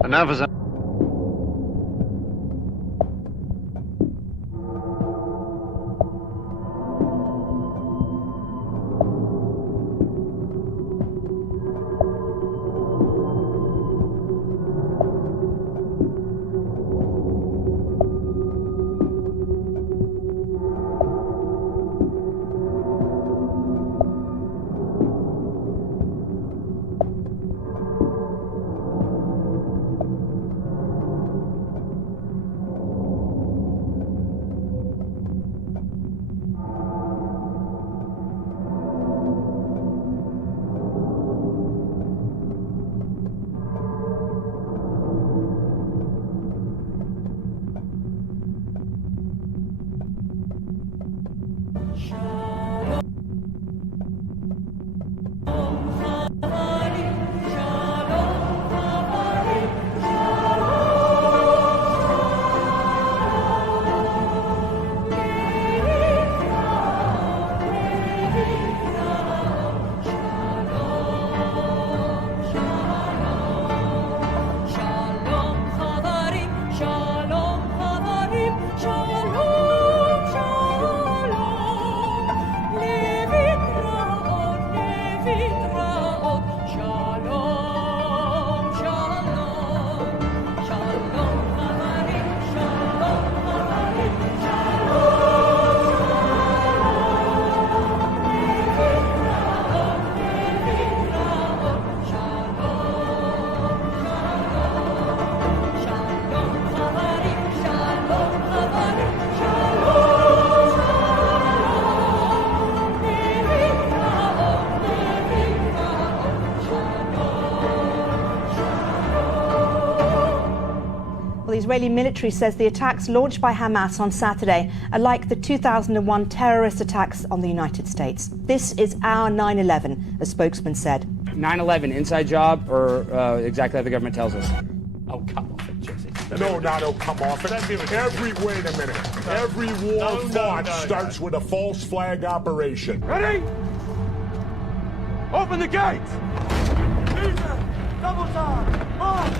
And now for some... Well, the Israeli military says the attacks launched by Hamas on Saturday are like the 2001 terrorist attacks on the United States. This is our 9/11, a spokesman said. 9/11, inside job, or exactly how the government tells us? Oh, come off it, Jesse. No, not oh, come off it. Wait a minute. Every war fought starts with a false flag operation. Ready? Open the gates! Double time! On!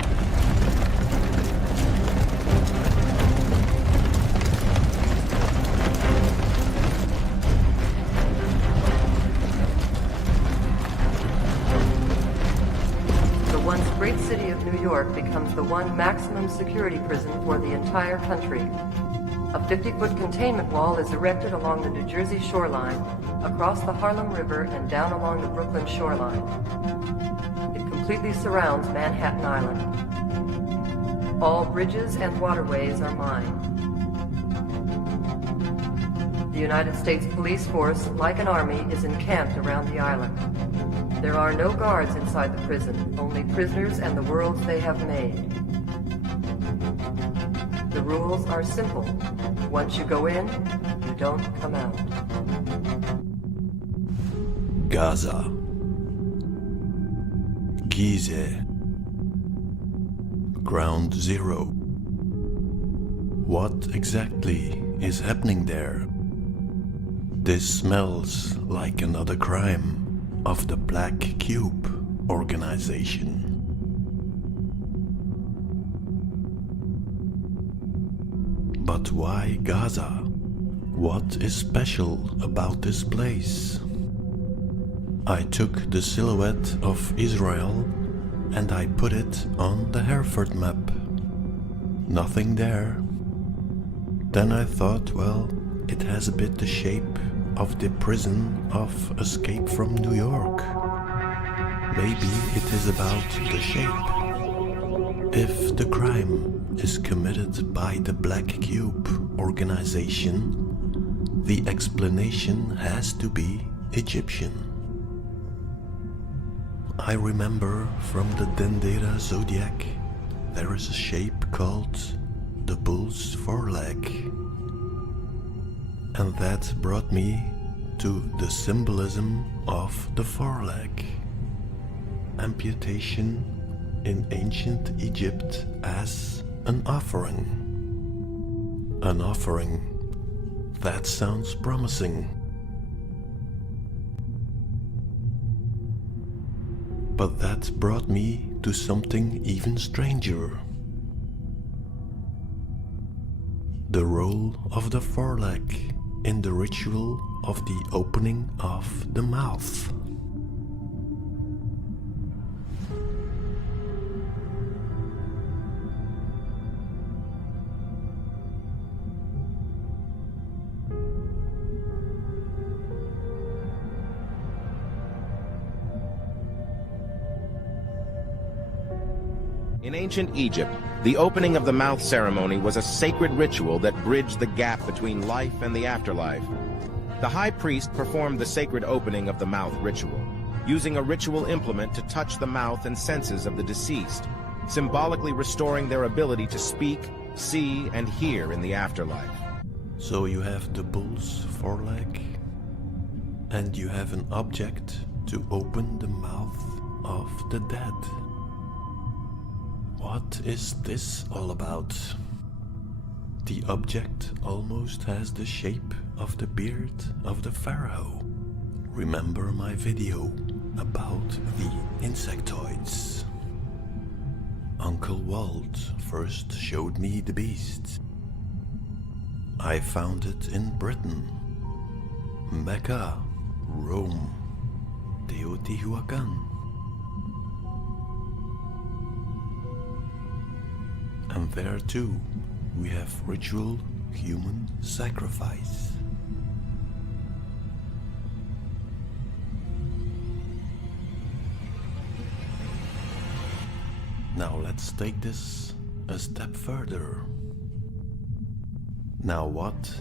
The once great city of New York becomes the one maximum security prison for the entire country. A 50-foot containment wall is erected along the New Jersey shoreline, across the Harlem River, and down along the Brooklyn shoreline. It completely surrounds Manhattan Island. All bridges and waterways are mine. The United States police force, like an army, is encamped around the island. There are no guards inside the prison, only prisoners and the worlds they have made. The rules are simple. Once you go in, you don't come out. Gaza, Gizeh, Ground Zero. What exactly is happening there? This smells like another crime of the Black Cube organization. But why Gaza? What is special about this place? I took the silhouette of Israel and I put it on the Hereford map. Nothing there. Then I thought, well, it has a bit the shape of the prison of Escape from New York. Maybe it is about the shape. If the crime is committed by the Black Cube organization, the explanation has to be Egyptian. I remember from the Dendritic zodiac there is a shape called the bull's foreleg. And that brought me to the symbolism of the foreleg. Amputation in ancient Egypt as an offering. An offering. That sounds promising. But that brought me to something even stranger. The role of the foreleg in the ritual of the opening of the mouth. In ancient Egypt, the opening of the mouth ceremony was a sacred ritual that bridged the gap between life and the afterlife. The high priest performed the sacred opening of the mouth ritual, using a ritual implement to touch the mouth and senses of the deceased, symbolically restoring their ability to speak, see, and hear in the afterlife. So you have the bull's foreleg, and you have an object to open the mouth of the dead. What is this all about? The object almost has the shape of the beard of the pharaoh. Remember my video about the insectoids? Uncle Walt first showed me the beast. I found it in Britain, Mecca, Rome, Teotihuacan. And there too, we have ritual human sacrifice. Now let's take this a step further. Now what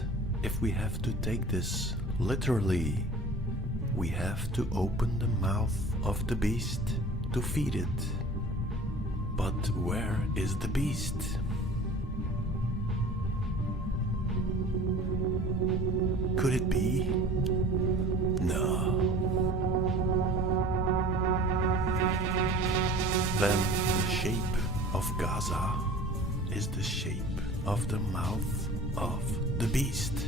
if we have to take this literally? We have to open the mouth of the beast to feed it. But where is the beast? Could it be? No. Then the shape of Gaza is the shape of the mouth of the beast.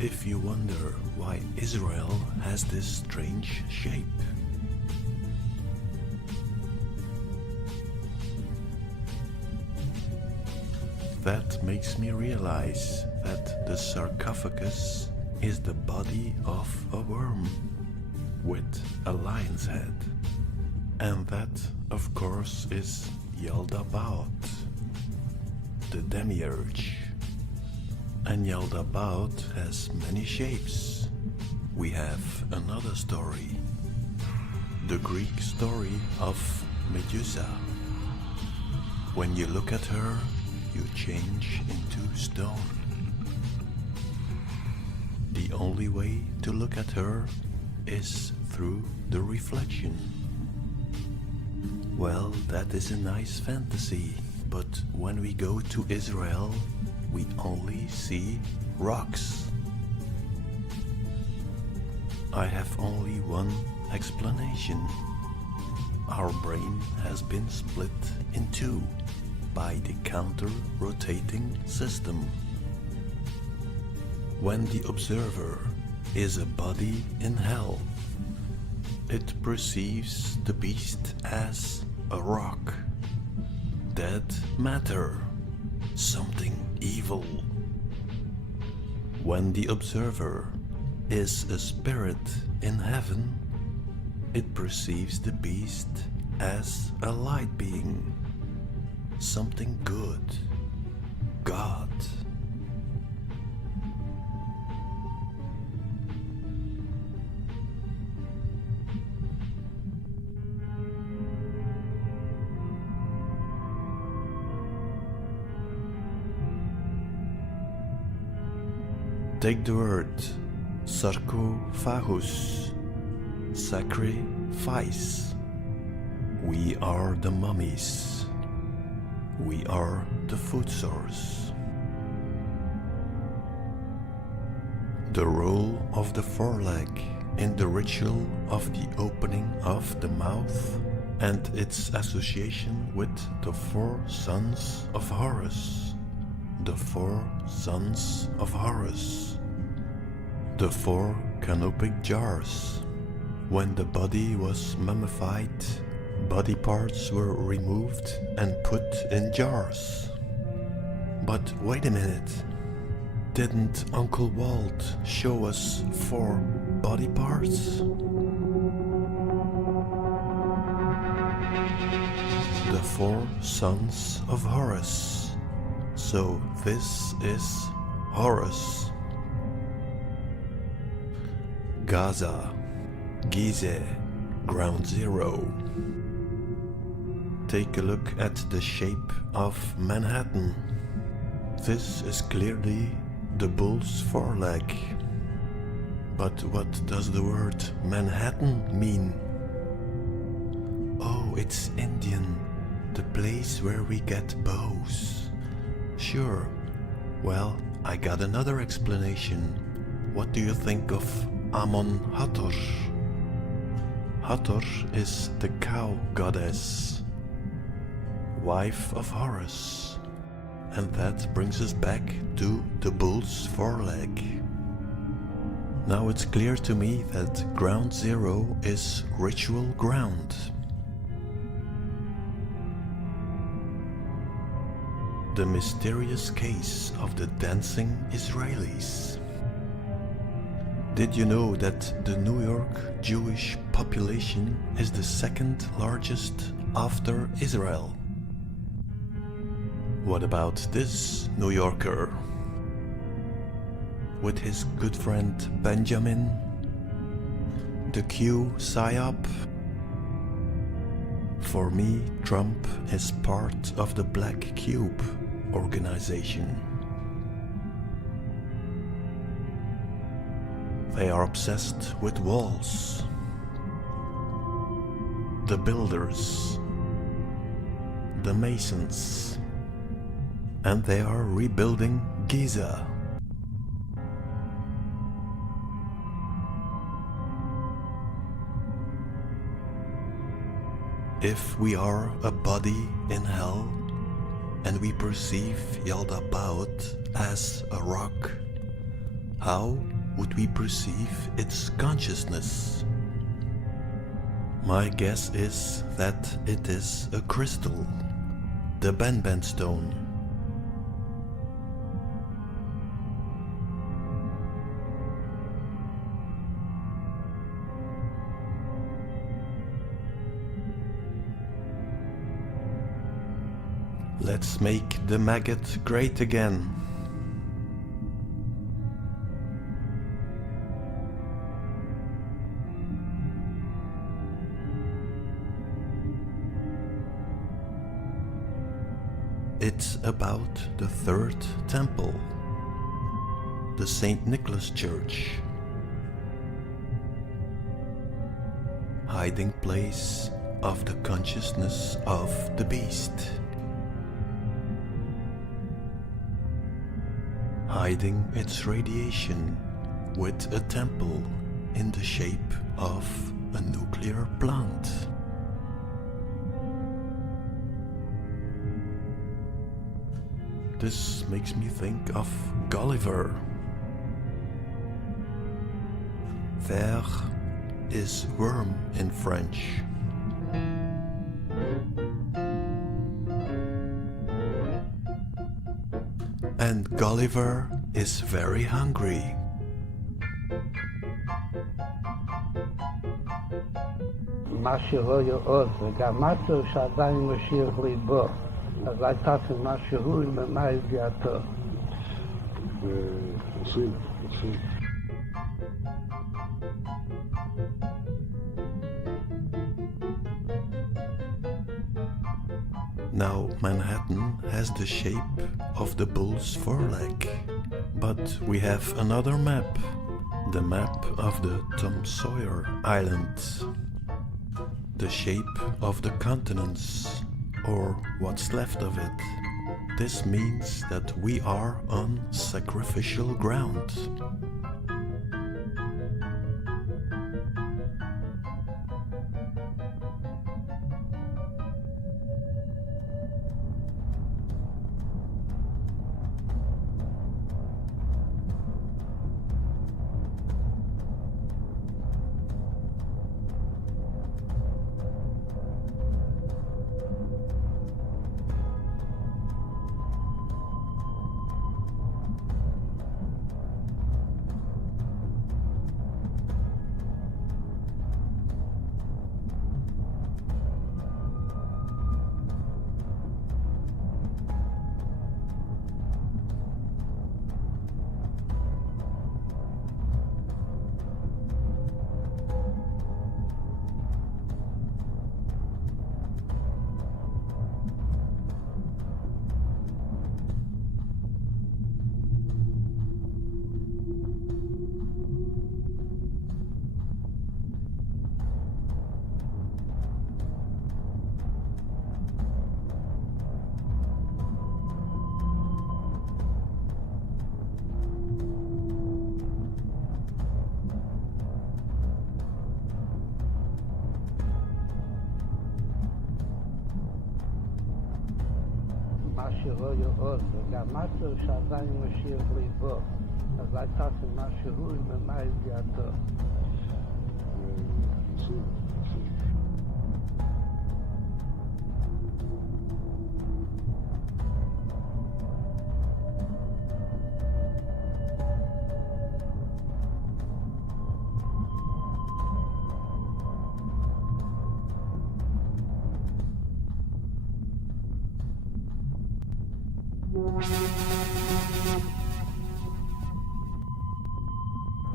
If you wonder why Israel has this strange shape, that makes me realize that the sarcophagus is the body of a worm with a lion's head. And that, of course, is Yaldabaoth, the demiurge. And Yaldabaoth has many shapes. We have another story, the Greek story of Medusa. When you look at her, you change into stone. The only way to look at her is through the reflection. Well, that is a nice fantasy, but when we go to Israel, we only see rocks. I have only one explanation. Our brain has been split in two by the counter-rotating system. When the observer is a body in hell, it perceives the beast as a rock, dead matter, something evil. When the observer is a spirit in heaven, it perceives the beast as a light being, something good, God. Take the word sarcophagus, sacrifice. We are the mummies. We are the food source. The role of the foreleg in the ritual of the opening of the mouth and its association with the 4 sons of Horus. The 4 sons of Horus. The 4 canopic jars. When the body was mummified, body parts were removed and put in jars. But wait a minute. Didn't Uncle Walt show us 4 body parts? The 4 sons of Horus. So this is Horus. Gaza, Gizeh, Ground Zero. Take a look at the shape of Manhattan. This is clearly the bull's foreleg. But what does the word Manhattan mean? Oh, it's Indian, the place where we get bows. Sure. Well, I got another explanation. What do you think of Amon Hathor? Hathor is the cow goddess, wife of Horus. And that brings us back to the bull's foreleg. Now it's clear to me that Ground Zero is ritual ground. The mysterious case of the dancing Israelis. Did you know that the New York Jewish population is the 2nd largest after Israel? What about this New Yorker? With his good friend Benjamin, the Q psyop? For me, Trump is part of the Black Cube organization. They are obsessed with walls, the builders, the masons, and they are rebuilding Giza. If we are a body in hell and we perceive Yaldabaoth as a rock, how would we perceive its consciousness? My guess is that it is a crystal, the Benben stone. Let's make the maggot great again. It's about the 3rd temple, the St. Nicholas Church, hiding place of the consciousness of the beast, hiding its radiation with a temple in the shape of a nuclear plant. This makes me think of Gulliver. Ver is worm in French. And Gulliver is very hungry. מה שלא יעוז, וגם משהו שעדיין משאיר ליבו. אז הייתה משהו למה ידיעתו. Now Manhattan has the shape of the bull's foreleg, but we have another map, the map of the Tom Sawyer Islands, the shape of the continents, or what's left of it. This means that we are on sacrificial ground. מה שלא יעוז, וגם משהו שעדיין משאיר ליבו. אז הייתה משהו במה ידיעתו.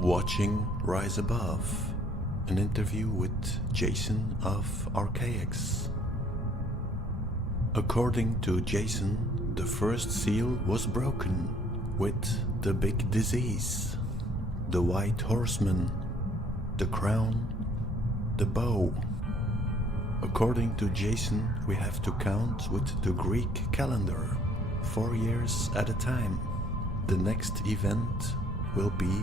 Watching Rise Above, an interview with Jason of orszáēqᒡ. According to Jason, the first seal was broken with the big disease, the white horseman, the crown, the bow. According to Jason, we have to count with the Greek calendar, 4 years at a time. The next event will be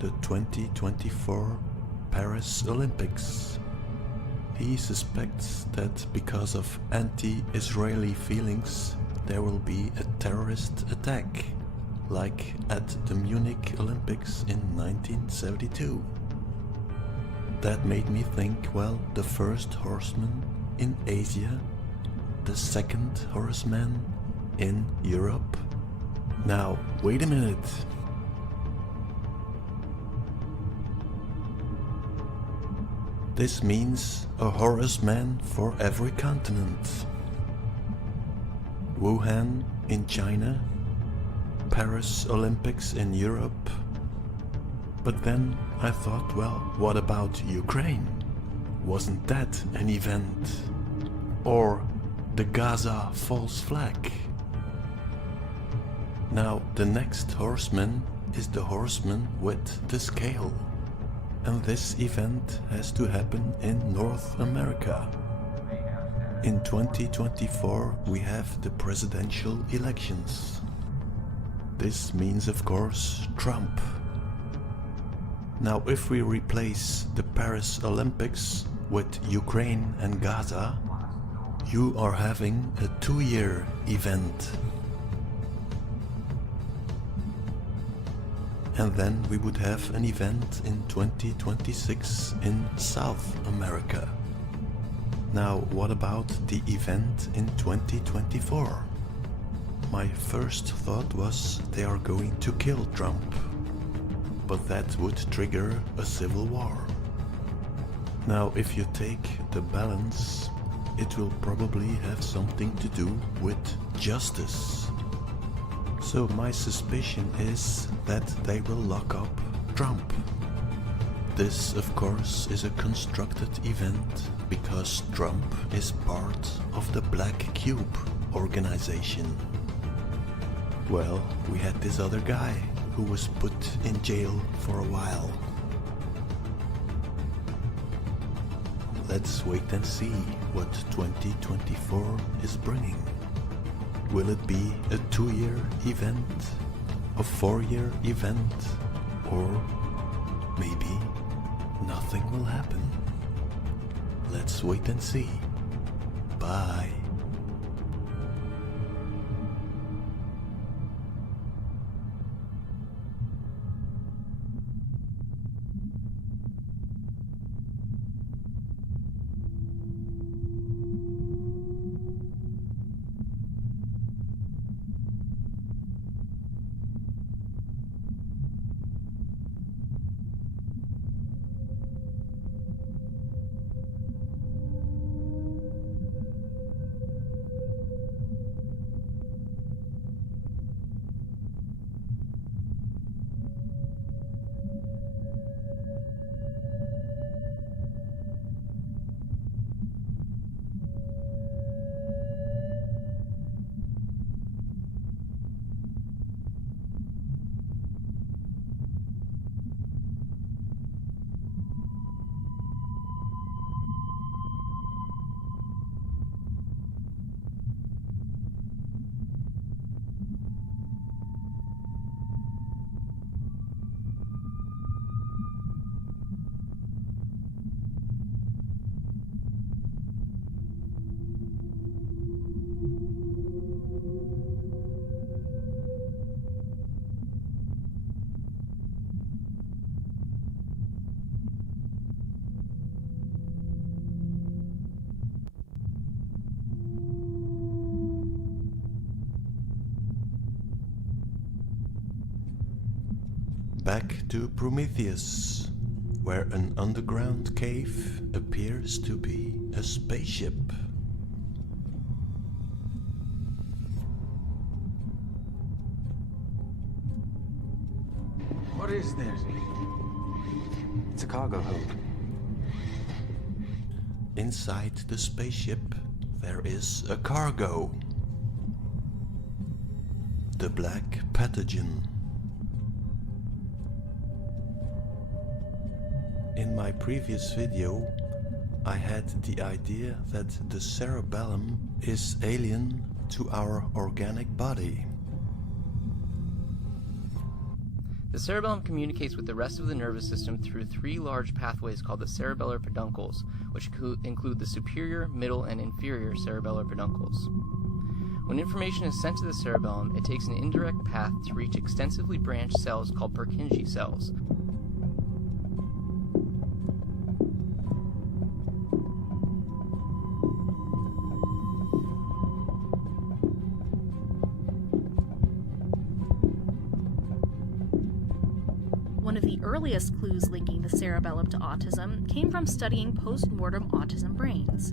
the 2024 Paris Olympics. He suspects that because of anti-Israeli feelings, there will be a terrorist attack, like at the Munich Olympics in 1972. That made me think, well, the first horseman in Asia, the second horseman in Europe. Now, wait a minute. This means a horseman for every continent. Wuhan in China, Paris Olympics in Europe. But then I thought, well, what about Ukraine? Wasn't that an event? Or the Gaza false flag? Now the next horseman is the horseman with the scale. And this event has to happen in North America. In 2024 we have the presidential elections. This means, of course, Trump. Now if we replace the Paris Olympics with Ukraine and Gaza, you are having a 2-year event. And then we would have an event in 2026 in South America. Now, what about the event in 2024? My first thought was they are going to kill Trump, but that would trigger a civil war. Now, if you take the balance, it will probably have something to do with justice. So my suspicion is that they will lock up Trump. This, of course, is a constructed event because Trump is part of the Black Cube organization. Well, we had this other guy who was put in jail for a while. Let's wait and see what 2024 is bringing. Will it be a 2-year event, a 4-year event, or maybe nothing will happen? Let's wait and see. Bye. back to Prometheus, where an underground cave appears to be a spaceship. What is this? It's a cargo hold. Inside the spaceship, there is a cargo. The black pathogen. In my previous video, I had the idea that the cerebellum is alien to our organic body. The cerebellum communicates with the rest of the nervous system through three large pathways called the cerebellar peduncles, which include the superior, middle, and inferior cerebellar peduncles. When information is sent to the cerebellum, it takes an indirect path to reach extensively branched cells called Purkinje cells. One of the earliest clues linking the cerebellum to autism came from studying post-mortem autism brains.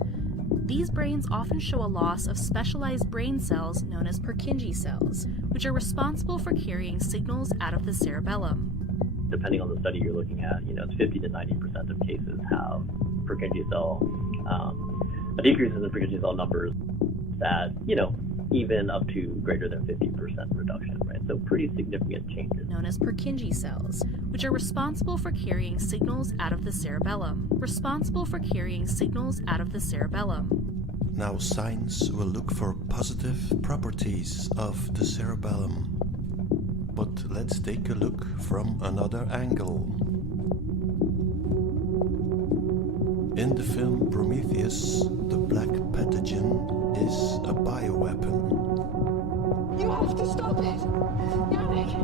These brains often show a loss of specialized brain cells known as Purkinje cells, which are responsible for carrying signals out of the cerebellum. Depending on the study you're looking at, it's 50 to 90% of cases have Purkinje cell, decreases in Purkinje cell numbers that, even up to greater than 50% reduction, right? So pretty significant changes. Known as Purkinje cells, which are responsible for carrying signals out of the cerebellum. Now science will look for positive properties of the cerebellum. But let's take a look from another angle. In the film Prometheus, the black pathogen is a bioweapon. You have to stop it! Yannick,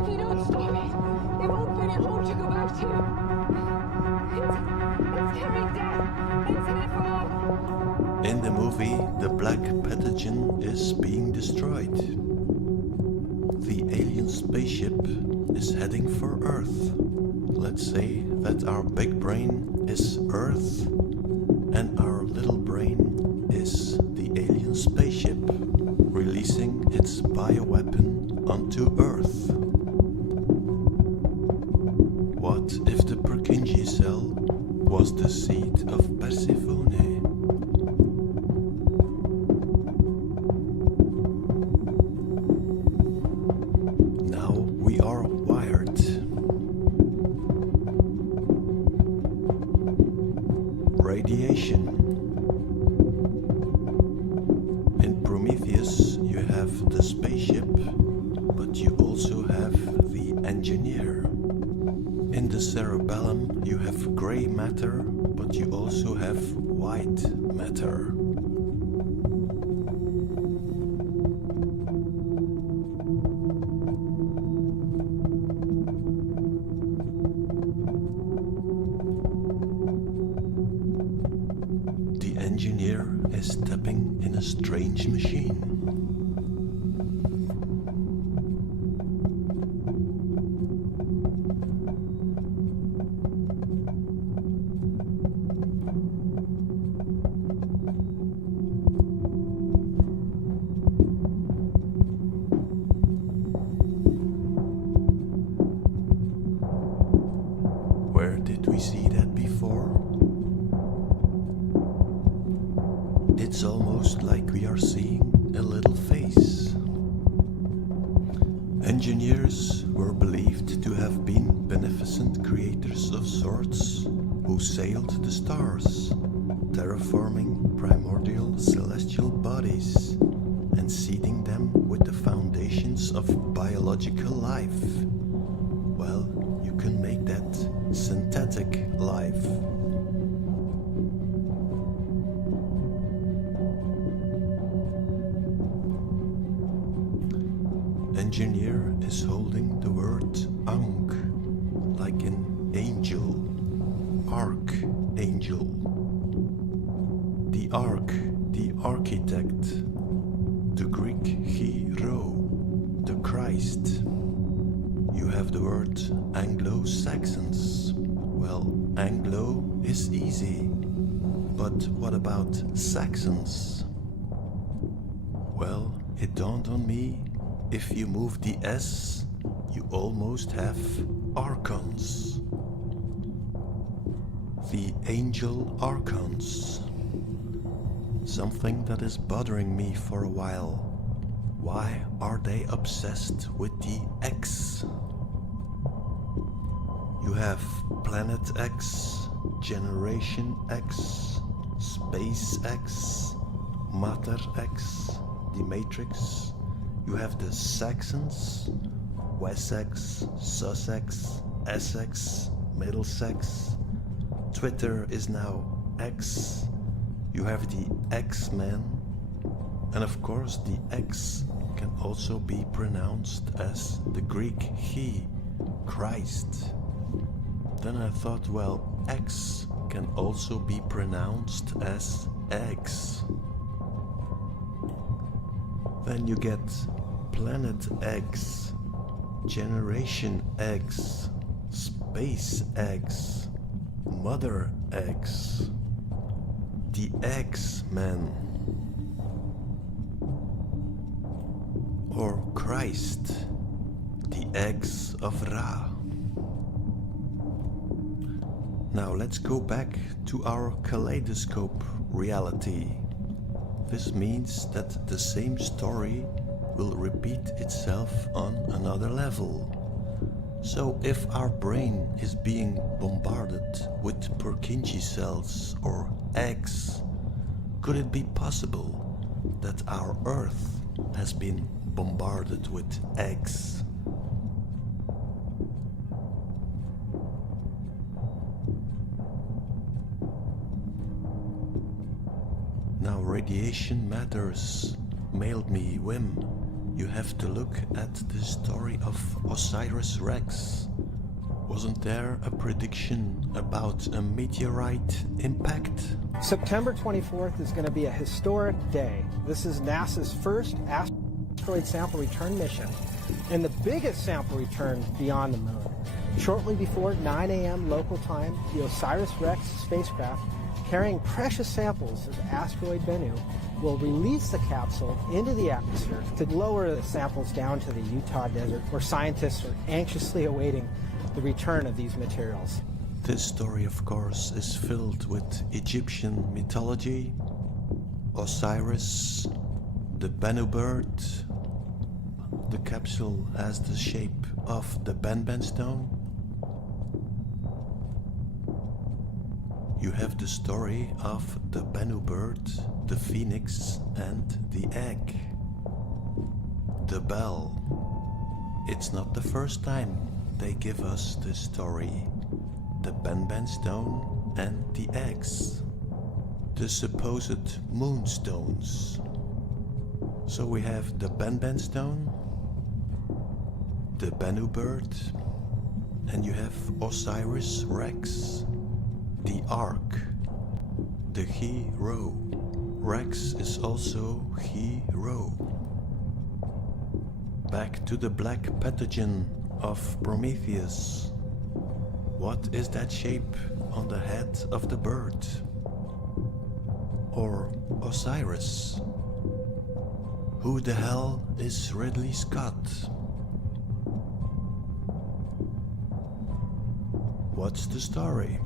if you don't stop it, it won't bring it home to go back to. It's carrying death into it for all. In the movie, the black pathogen is being destroyed. The alien spaceship is heading for Earth. Let's say that our big brain is Earth and our little brain is the alien spaceship, releasing its bioweapon onto Earth. What if the Purkinje cell was the seed of Persephone? Now we are wired. Radiation. In Prometheus, you have the spaceship, but you also have the engineer. In the cerebellum, you have gray matter, but you also have white matter. The engineer is stepping in a strange machine. Where did we see that before? It's almost like we are seeing a little face. Engineers were believed to have been beneficent creators of sorts who sailed the stars, terraforming primordial celestial bodies and seeding them with the foundations of biological life. Well, you can make that synthetic life. Engineer is holding the word Ankh, like in angel, archangel. The ark, the architect, the Greek hero, the Christ. You have have the word Anglo-Saxons. Well, Anglo is easy. But what about Saxons? Well, it dawned on me, if you move the S, you almost have archons. The angel archons. Something that is bothering me for a while. Why are they obsessed with the X? You have Planet X, Generation X, Space X, Matter X, the Matrix. You have the Saxons, Wessex, Sussex, Essex, Middlesex. Twitter is now X. You have the X-Men. And of course the X can also be pronounced as the Greek He, Christ. Then I thought, well, X can also be pronounced as eggs. Then you get Planet X, Generation X, Space X, Mother X, the X-Men, or Christ, the eggs of Ra. Now let's go back to our kaleidoscope reality. This means that the same story will repeat itself on another level. So if our brain is being bombarded with Purkinje cells or eggs, could it be possible that our Earth has been bombarded with eggs? Now Radiation Matters mailed me, Wim, you have to look at the story of Osiris Rex. Wasn't there a prediction about a meteorite impact? September 24th is going to be a historic day. This is NASA's first asteroid sample return mission and the biggest sample return beyond the moon. Shortly before 9 a.m. local time, the Osiris Rex spacecraft carrying precious samples of asteroid Bennu will release the capsule into the atmosphere to lower the samples down to the Utah desert, where scientists are anxiously awaiting the return of these materials. This story, of course, is filled with Egyptian mythology, Osiris, the Bennu bird. The capsule has the shape of the Benben stone. You have the story of the Bennu bird, the phoenix, and the egg. The bell. It's not the first time they give us this story. The Benben stone and the eggs. The supposed moonstones. So we have the Benben stone, the Bennu bird, and you have Osiris Rex. The Ark, the hero. Rex is also hero. Back to the black pathogen of Prometheus. What is that shape on the head of the bird? Or Osiris? Who the hell is Ridley Scott? What's the story?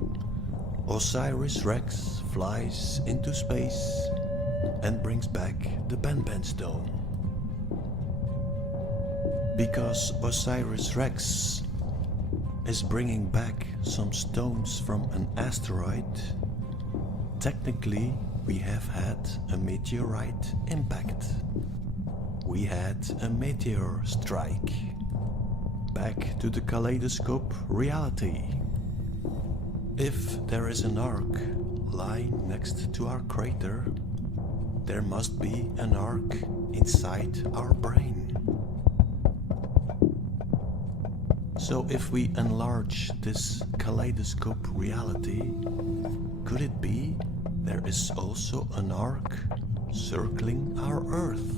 Osiris Rex flies into space and brings back the Benben stone. Because Osiris Rex is bringing back some stones from an asteroid, technically we have had a meteorite impact. We had a meteor strike. Back to the kaleidoscope reality. If there is an arc lying next to our crater, there must be an arc inside our brain. So if we enlarge this kaleidoscope reality, could it be there is also an arc circling our Earth?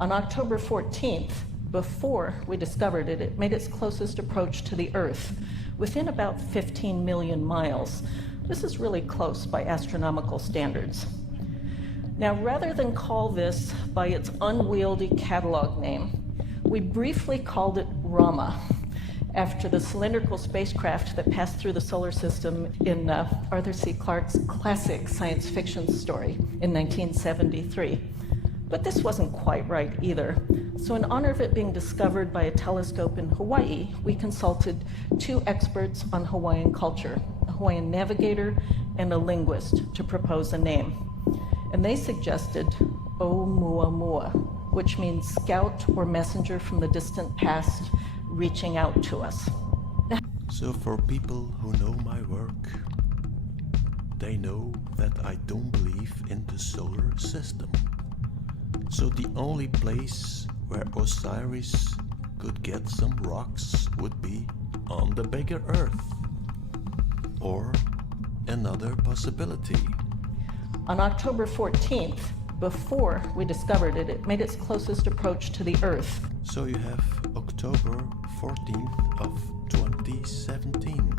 On October 14th, Before we discovered it, it made its closest approach to the Earth within about 15 million miles. This is really close by astronomical standards. Now, rather than call this by its unwieldy catalog name, we briefly called it Rama, after the cylindrical spacecraft that passed through the solar system in Arthur C. Clarke's classic science fiction story in 1973. But this wasn't quite right either. So in honor of it being discovered by a telescope in Hawaii, we consulted two experts on Hawaiian culture, a Hawaiian navigator and a linguist, to propose a name. And they suggested Oumuamua, which means scout or messenger from the distant past reaching out to us. So for people who know my work, they know that I don't believe in the solar system. So the only place where Osiris could get some rocks would be on the bigger Earth. Or another possibility. On October 14th, before we discovered it, it made its closest approach to the Earth. So you have October 14th of 2017.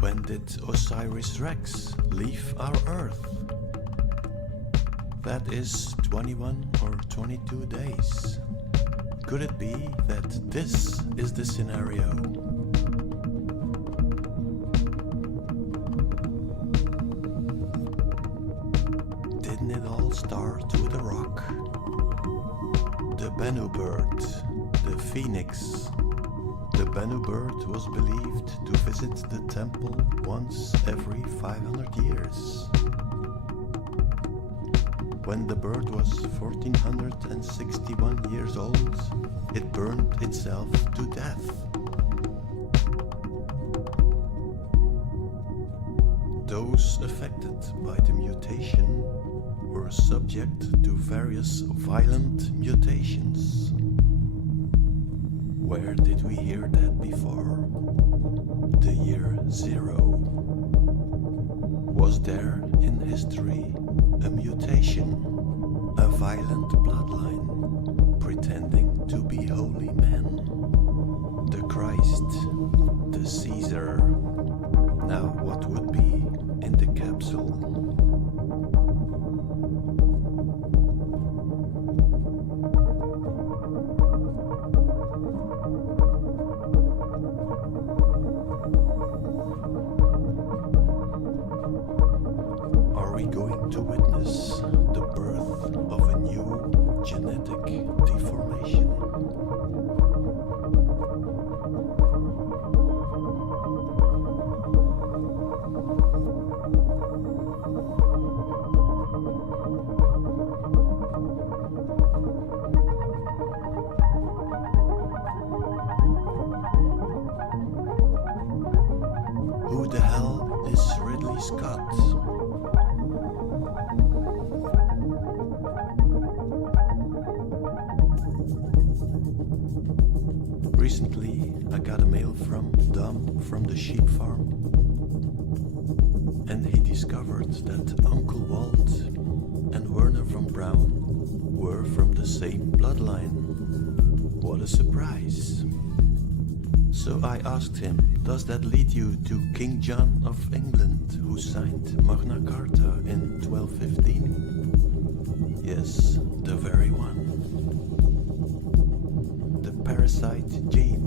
When did Osiris Rex leave our Earth? That is 21 or 22 days. Could it be that this is the scenario? Didn't it all start with a rock? The Bennu bird, the phoenix. The Bennu bird was believed to visit the temple once every 500 years. When the bird was 1461 years old, it burned itself to death. Those affected by the mutation were subject to various violent mutations. Where did we hear that before? The year 0. Was there in history a mutation, a violent bloodline, pretending to be holy men? The Christ, the Caesar. Now what would be in the capsule? Are we going to witness the birth of a new genetic deformation? Who the hell is Ridley Scott? Recently, I got a mail from Dom from the sheep farm, and he discovered that Uncle Walt and Werner von Braun were from the same bloodline. What a surprise! So I asked him, does that lead you to King John of England, who signed Magna Carta in 1215? Yes, the very one. The parasite gene.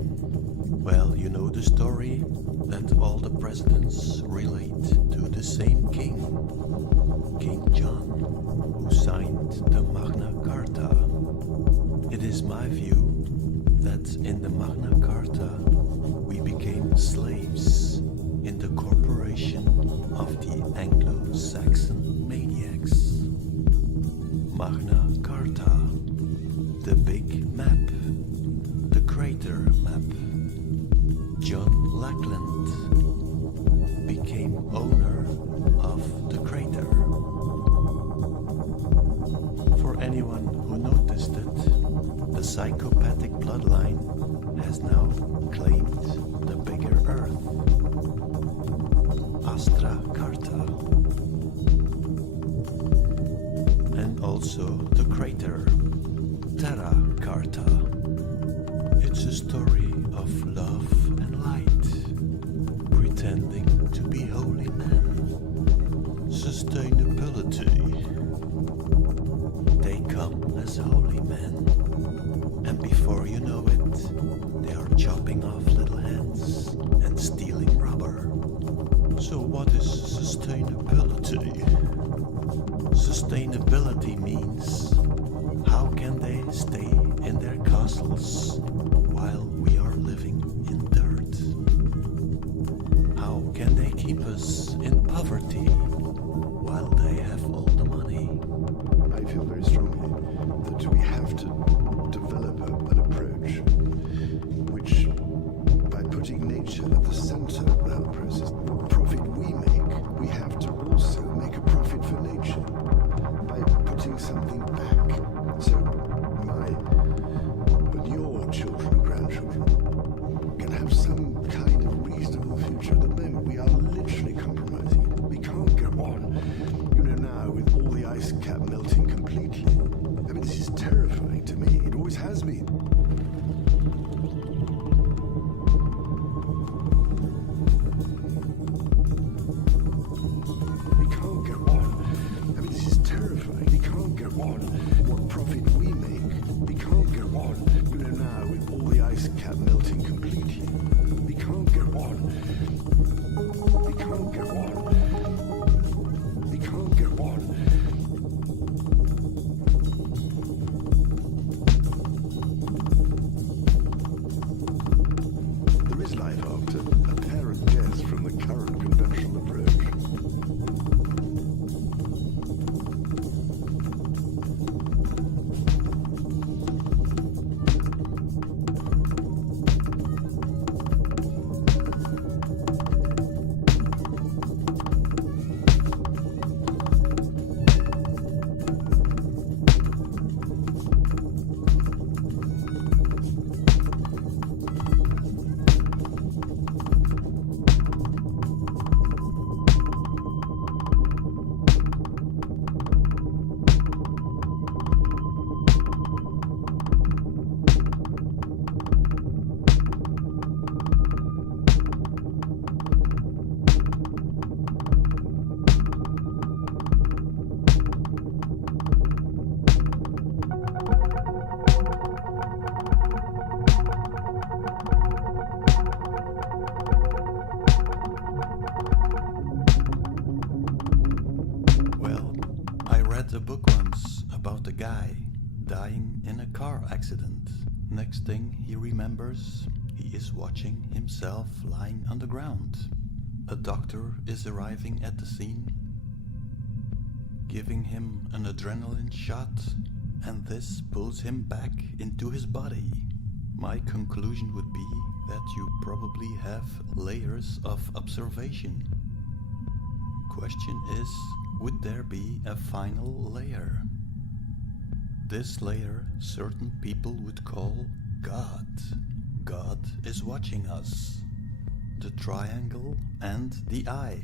Well, you know the story, that all the presidents relate to the same king, King John, who signed the Magna Carta. It is my view that in the Magna Carta we became slaves in the corporation of the Anglo-Saxon maniacs. Magna Carta, the big map, the crater map. John Lackland became owner of the crater. For anyone who noticed it, the psychopathic bloodline has now claimed the bigger Earth. Astra Carta. And also the crater. Terra Carta. It's a story of love and light, pretending to be holy men. Sustainability. They come as holy men, and before you know it, they are chopping off little hands and stealing rubber. So what is sustainability? Sustainability means how can they stay in their castles while we are living in dirt? How can they keep us in poverty while they have all the money? I feel very strongly that we have to develop an approach which, by putting nature at the center of that process, the profit we make, we have to also make a profit for nature by putting something back. So your children and grandchildren can have some kind of reasonable future. At the moment, we are literally compromising it. We can't go on, now with all the ice cap melting completely. I mean, this is terrifying to me. It always has been. We can't go on. I mean, this is terrifying. We can't go on. What profit we make. We can't go on, now with all the ice cap melting completely. We can't go on. We can't go on. We can't go on. There is life after, apparent death from the current conventional approach. A book once about a guy dying in a car accident. Next thing he remembers, he is watching himself lying on the ground. A doctor is arriving at the scene, giving him an adrenaline shot, and this pulls him back into his body. My conclusion would be that you probably have layers of observation. Question is, would there be a final layer? This layer certain people would call God. God is watching us. The triangle and the eye.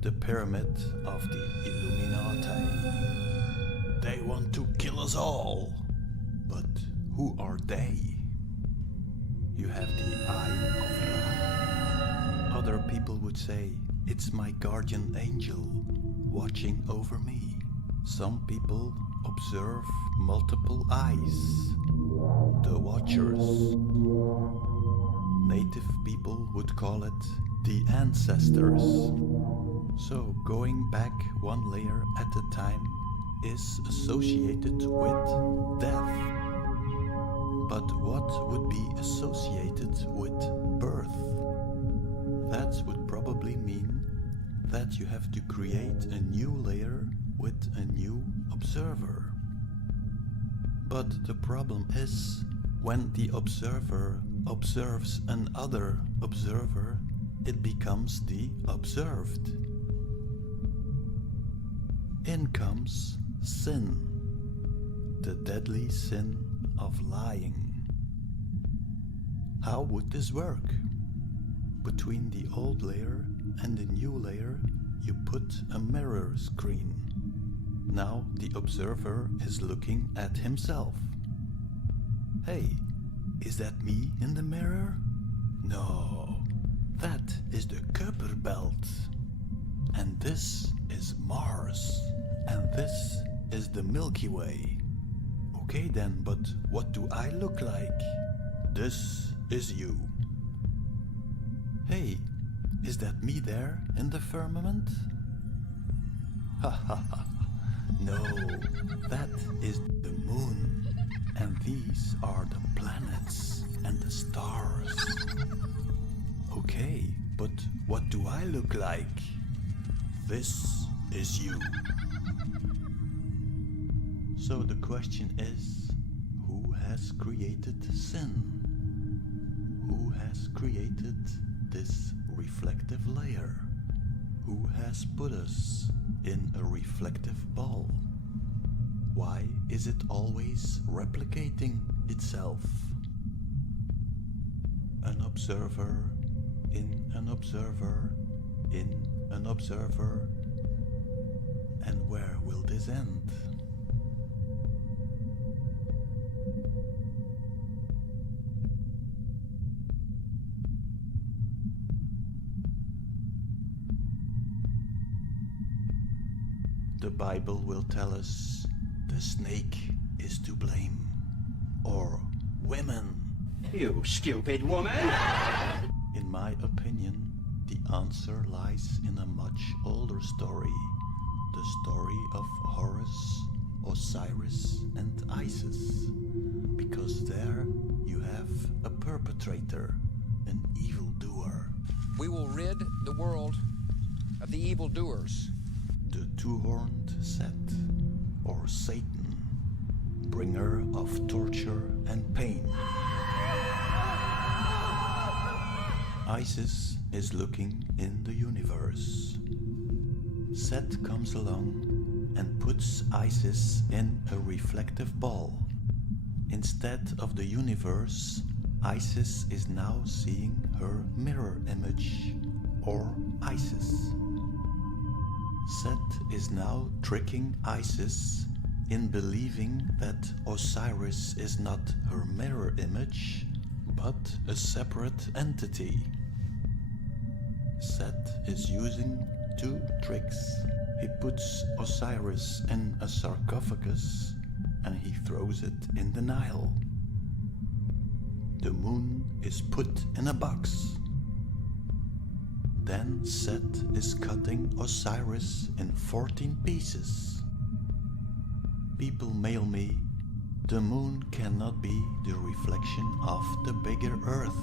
The pyramid of the Illuminati. They want to kill us all. But who are they? You have the eye of Ra. Other people would say, it's my guardian angel watching over me. Some people observe multiple eyes. The Watchers. Native people would call it the ancestors. So going back one layer at a time is associated with death. But what would be associated with birth? That would probably mean that you have to create a new layer with a new observer. But the problem is, when the observer observes another observer, it becomes the observed. In comes sin, the deadly sin of lying. How would this work? Between the old layer and the new layer, you put a mirror screen. Now the observer is looking at himself. Hey, is that me in the mirror? No, that is the Kuiper belt. And this is Mars. And this is the Milky Way. Okay then, but what do I look like? This is you. Hey, is that me there in the firmament? Ha ha ha. No, that is the moon. And these are the planets and the stars. Okay, but what do I look like? This is you. So the question is, who has created sin? Who has created this reflective layer? Who has put us in a reflective ball? Why is it always replicating itself? An observer in an observer in an observer. And where will this end? The Bible will tell us the snake is to blame, or women. You stupid woman! In my opinion, the answer lies in a much older story, the story of Horus, Osiris, and Isis, because there you have a perpetrator, an evildoer. We will rid the world of the evildoers. The two-horned Set, or Satan, bringer of torture and pain. Isis is looking in the universe. Set comes along and puts Isis in a reflective ball. Instead of the universe, Isis is now seeing her mirror image, or Isis. Set is now tricking Isis in believing that Osiris is not her mirror image, but a separate entity. Set is using two tricks. He puts Osiris in a sarcophagus and he throws it in the Nile. The moon is put in a box. Then Set is cutting Osiris in 14 pieces. People mail me, the moon cannot be the reflection of the bigger Earth,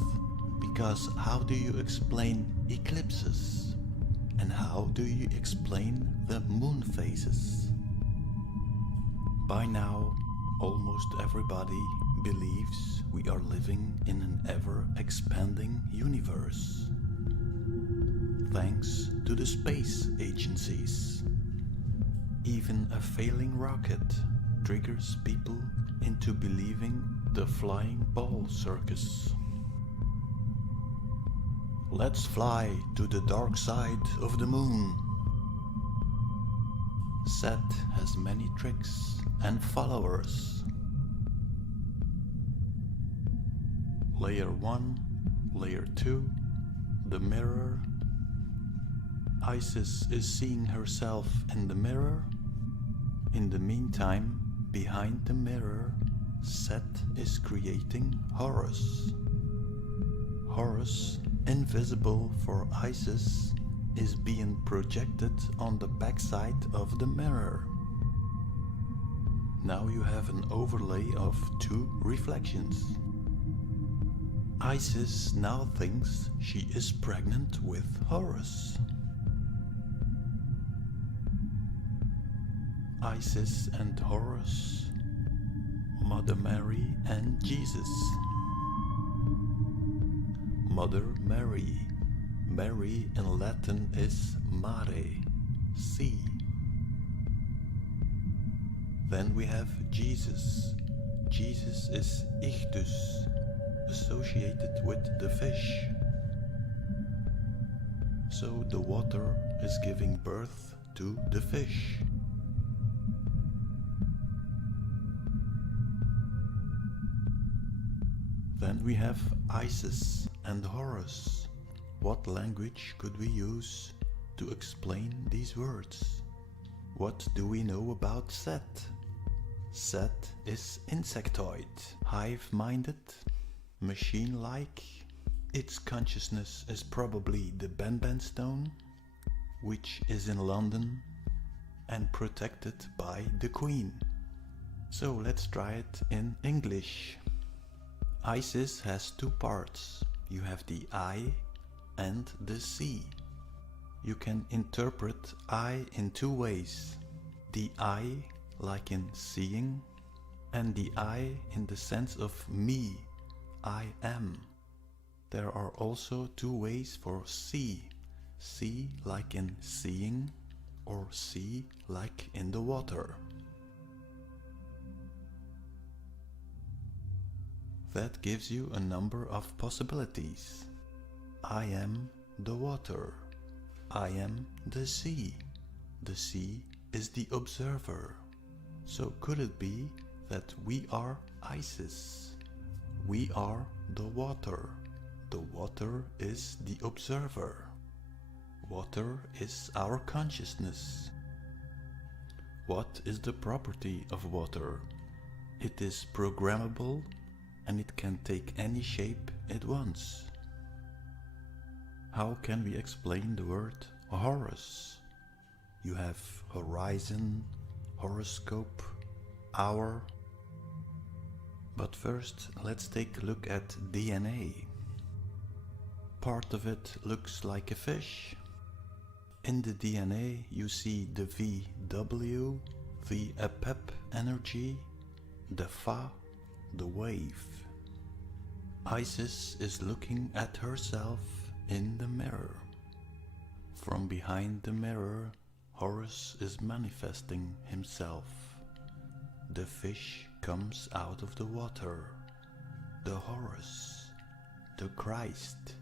because how do you explain eclipses? And how do you explain the moon phases? By now, almost everybody believes we are living in an ever-expanding universe. Thanks to the space agencies. Even a failing rocket triggers people into believing the flying ball circus. Let's fly to the dark side of the moon. Set has many tricks and followers. Layer 1, Layer 2, the mirror. Isis is seeing herself in the mirror. In the meantime, behind the mirror, Set is creating Horus. Horus, invisible for Isis, is being projected on the backside of the mirror. Now you have an overlay of two reflections. Isis now thinks she is pregnant with Horus. Isis and Horus, Mother Mary and Jesus. Mother Mary. Mary in Latin is mare, sea. Then we have Jesus. Jesus is ichthus, associated with the fish. So the water is giving birth to the fish. Then we have Isis and Horus. What language could we use to explain these words? What do we know about Set? Set is insectoid, hive-minded, machine-like. Its consciousness is probably the Benben stone, which is in London and protected by the Queen. So let's try it in English. Isis has two parts. You have the I and the C. You can interpret I in two ways. The I like in seeing, and the I in the sense of me, I am. There are also two ways for see. See like in seeing, or see like in the water. That gives you a number of possibilities. I am the water. I am the sea. The sea is the observer. So could it be that we are Isis? We are the water. The water is the observer. Water is our consciousness. What is the property of water? It is programmable and it can take any shape it wants. How can we explain the word Horus? You have horizon, horoscope, hour. But first, let's take a look at DNA. Part of it looks like a fish. In the DNA you see the VW, the ᴃ energy, the Fa, the wave. Isis is looking at herself in the mirror. From behind the mirror, Horus is manifesting himself. The fish comes out of the water. The Horus, the Christ,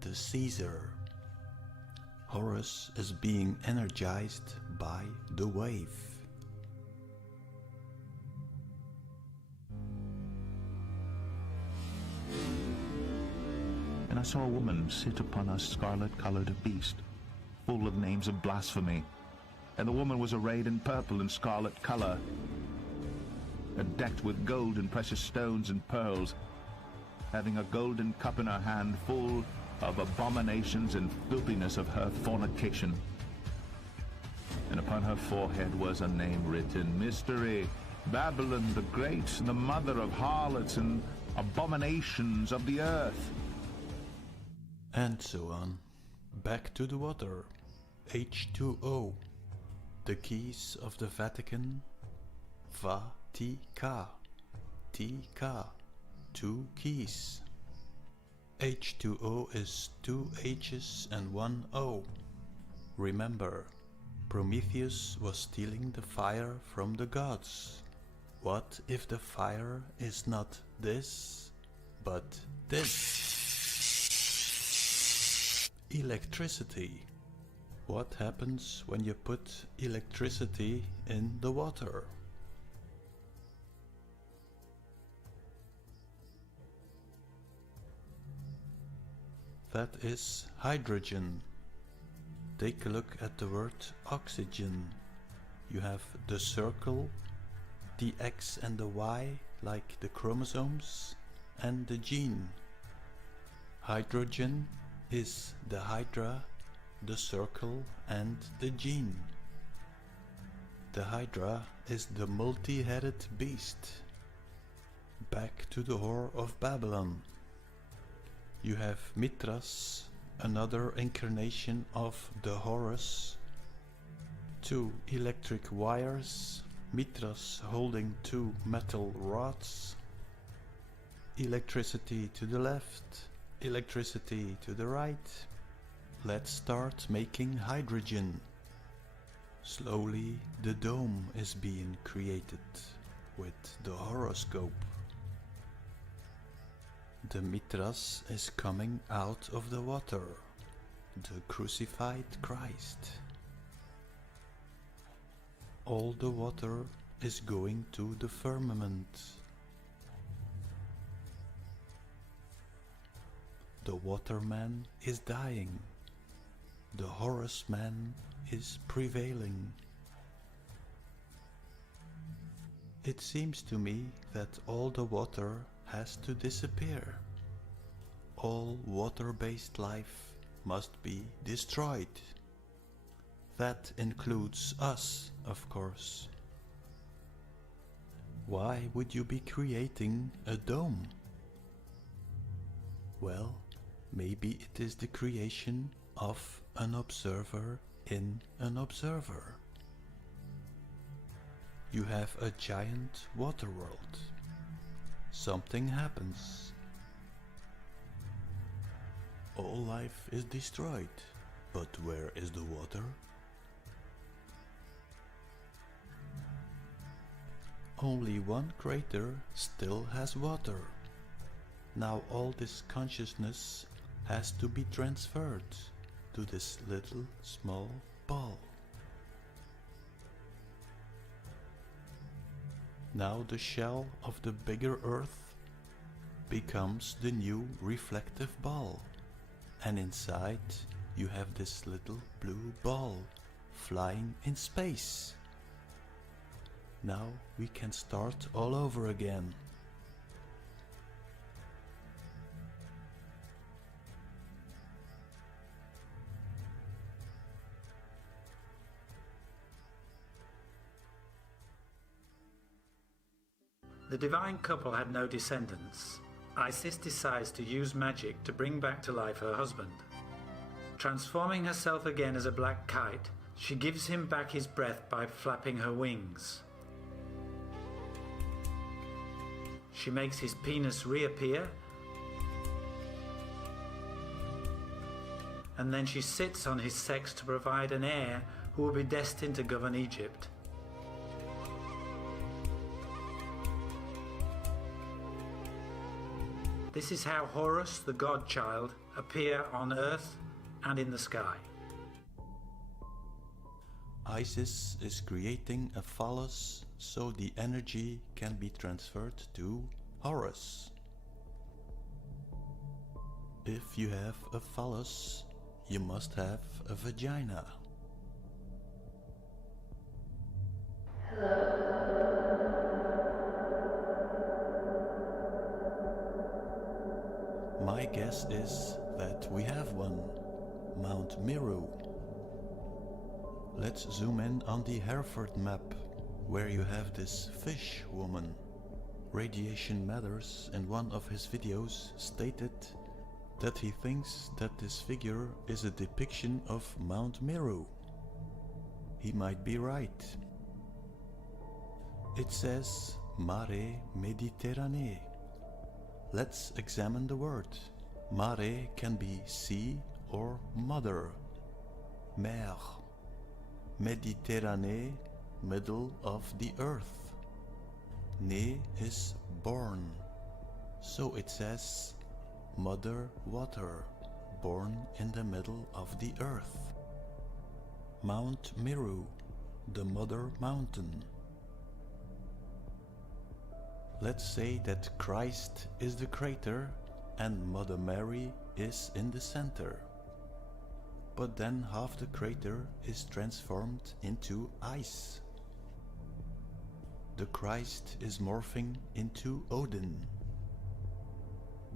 the Caesar. Horus is being energized by the wave. And I saw a woman sit upon a scarlet-colored beast, full of names of blasphemy. And the woman was arrayed in purple and scarlet color, and decked with gold and precious stones and pearls, having a golden cup in her hand full of abominations and filthiness of her fornication. And upon her forehead was a name written, Mystery, Babylon the Great, the mother of harlots and abominations of the earth. And so on. Back to the water. H2O. The keys of the Vatican. Va-ti-ka. Ti-ka. 2 keys. H2O is 2 H's and 1 O. Remember, Prometheus was stealing the fire from the gods. What if the fire is not this, but this? Electricity. What happens when you put electricity in the water? That is hydrogen. Take a look at the word oxygen. You have the circle, the X and the Y like the chromosomes, and the gene. Hydrogen is the hydra, the circle and the gene. The hydra is the multi-headed beast. Back to the Whore of Babylon. You have Mithras, another incarnation of the Horus. 2 electric wires, Mithras holding 2 metal rods. Electricity to the left, electricity to the right. Let's start making hydrogen. Slowly the dome is being created with the horoscope. The Mithras is coming out of the water, the crucified Christ. All the water is going to the firmament. The waterman is dying. The Horus man is prevailing. It seems to me that all the water has to disappear. All water-based life must be destroyed. That includes us, of course. Why would you be creating a dome? Well, maybe it is the creation of an observer in an observer. You have a giant water world. Something happens. All life is destroyed, but where is the water? Only one crater still has water. Now all this consciousness has to be transferred to this little small ball. Now the shell of the bigger Earth becomes the new reflective ball, and inside you have this little blue ball flying in space. Now we can start all over again. The divine couple had no descendants. Isis decides to use magic to bring back to life her husband. Transforming herself again as a black kite, she gives him back his breath by flapping her wings. She makes his penis reappear, and then she sits on his sex to provide an heir who will be destined to govern Egypt. This is how Horus, the god-child, appear on earth and in the sky. Isis is creating a phallus so the energy can be transferred to Horus. If you have a phallus, you must have a vagina. My guess is that we have one, Mount Meru. Let's zoom in on the Hereford map, where you have this fish woman. Radiation Matters in one of his videos stated that he thinks that this figure is a depiction of Mount Meru. He might be right. It says Mare Mediterranee. Let's examine the word. Mare can be sea or mother. Mer. Méditerranée, middle of the earth. Ne is born. So it says mother water, born in the middle of the earth. Mount Meru, the mother mountain. Let's say that Christ is the crater and Mother Mary is in the center. But then half the crater is transformed into ice. The Christ is morphing into Odin,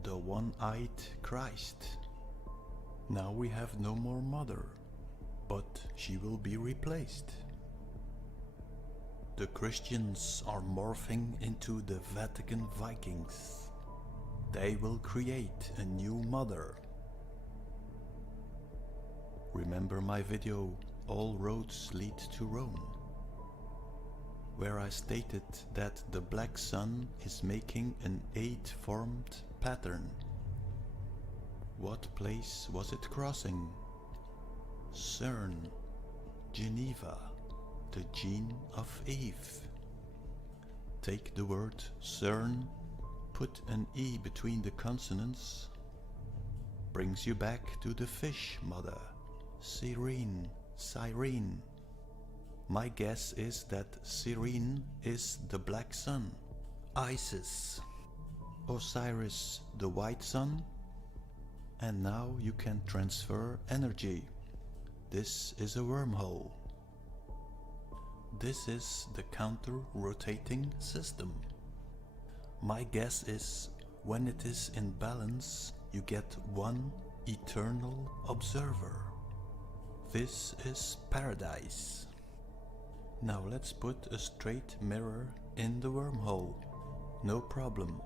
the one-eyed Christ. Now we have no more mother, but she will be replaced. The Christians are morphing into the Vatican Vikings. They will create a new mother. Remember my video, All Roads Lead to Rome, where I stated that the black sun is making an 8-formed pattern. What place was it crossing? CERN, Geneva, the gene of Eve. Take the word CERN, put an E between the consonants, brings you back to the fish mother. Cyrene. My guess is that Cyrene is the black sun. Isis. Osiris, the white sun. And now you can transfer energy. This is a wormhole. This is the counter-rotating system. My guess is when it is in balance, you get one eternal observer. This is paradise. Now let's put a straight mirror in the wormhole. No problem.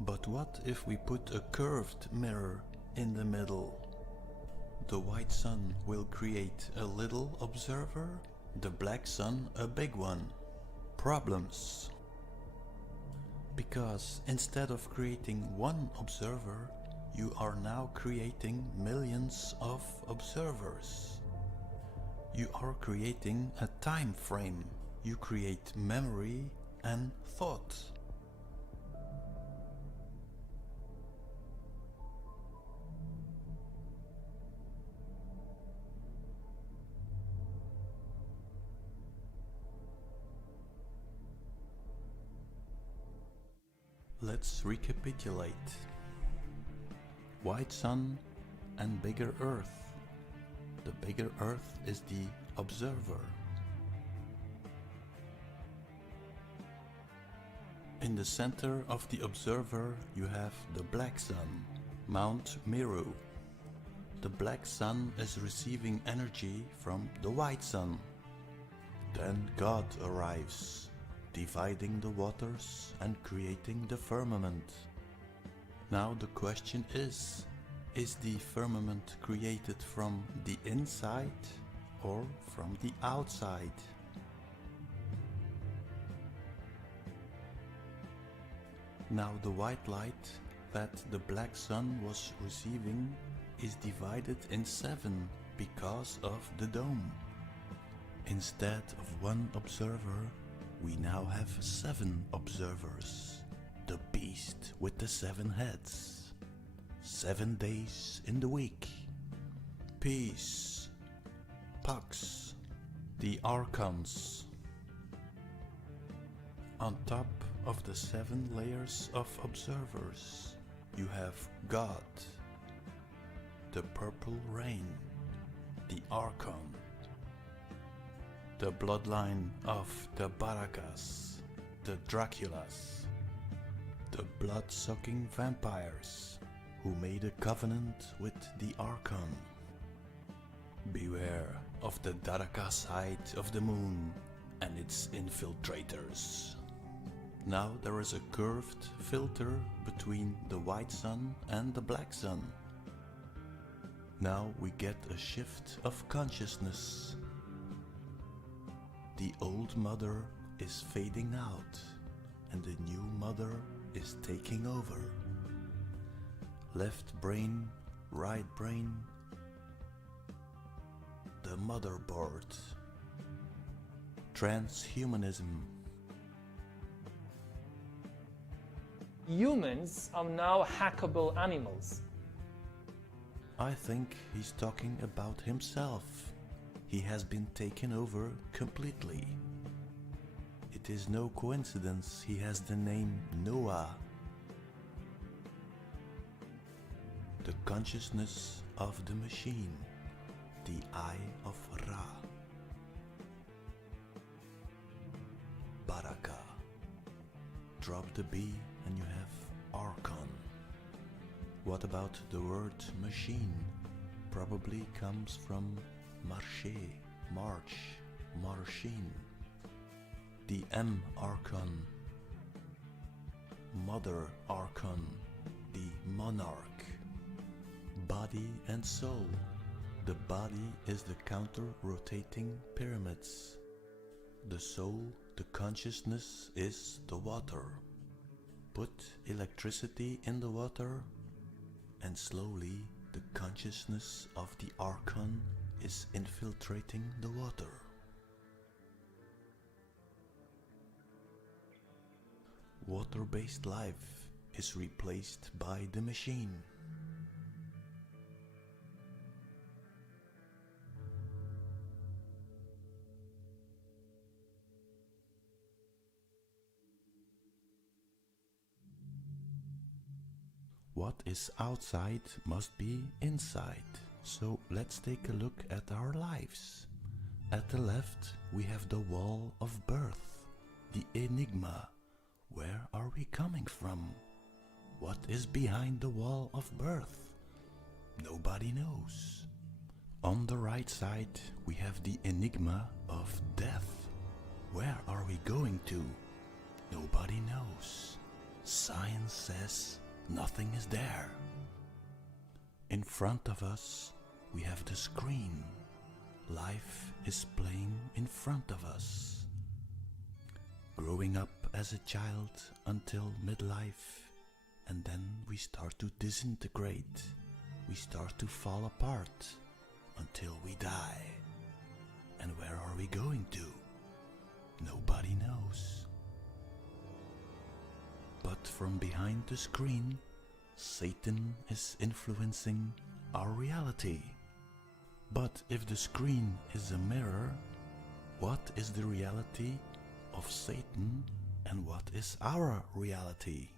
But what if we put a curved mirror in the middle? The white sun will create a little observer, the black sun a big one. Problems. Because instead of creating one observer, you are now creating millions of observers. You are creating a time frame. You create memory and thought. Let's recapitulate. White sun and bigger Earth. The bigger Earth is the observer. In the center of the observer you have the black sun, Mount Meru. The black sun is receiving energy from the white sun. Then God arrives, dividing the waters and creating the firmament. Now the question is the firmament created from the inside or from the outside? Now the white light that the black sun was receiving is divided in 7 because of the dome. Instead of one observer, we now have 7 observers. The beast with the 7 heads. 7 days in the week. Peace. Pax. The archons. On top of the 7 layers of observers, you have God. The purple rain. The archon. The bloodline of the Barakas, the Draculas, the blood-sucking vampires who made a covenant with the Archon. Beware of the Daraka side of the moon and its infiltrators. Now there is a curved filter between the white sun and the black sun. Now we get a shift of consciousness. The old mother is fading out and the new mother is taking over. Left brain, right brain, the motherboard. Transhumanism. Humans are now hackable animals. I think he's talking about himself. He has been taken over completely. It is no coincidence he has the name Noah. The consciousness of the machine, the Eye of Ra. Baraka. Drop the B and you have Archon. What about the word machine? Probably comes from marché, march, marchine. The M Archon. Mother Archon, the monarch. Body and soul. The body is the counter-rotating pyramids. The soul, the consciousness, is the water. Put electricity in the water and slowly the consciousness of the Archon is infiltrating the water. Water-based life is replaced by the machine. What is outside must be inside. So let's take a look at our lives. At the left, we have the wall of birth, the enigma. Where are we coming from? What is behind the wall of birth? Nobody knows. On the right side, we have the enigma of death. Where are we going to? Nobody knows. Science says nothing is there. In front of us, we have the screen. Life is playing in front of us. Growing up as a child until midlife, and then we start to disintegrate. We start to fall apart until we die. And where are we going to? Nobody knows. But from behind the screen, Satan is influencing our reality. But if the screen is a mirror, what is the reality of Satan and what is our reality?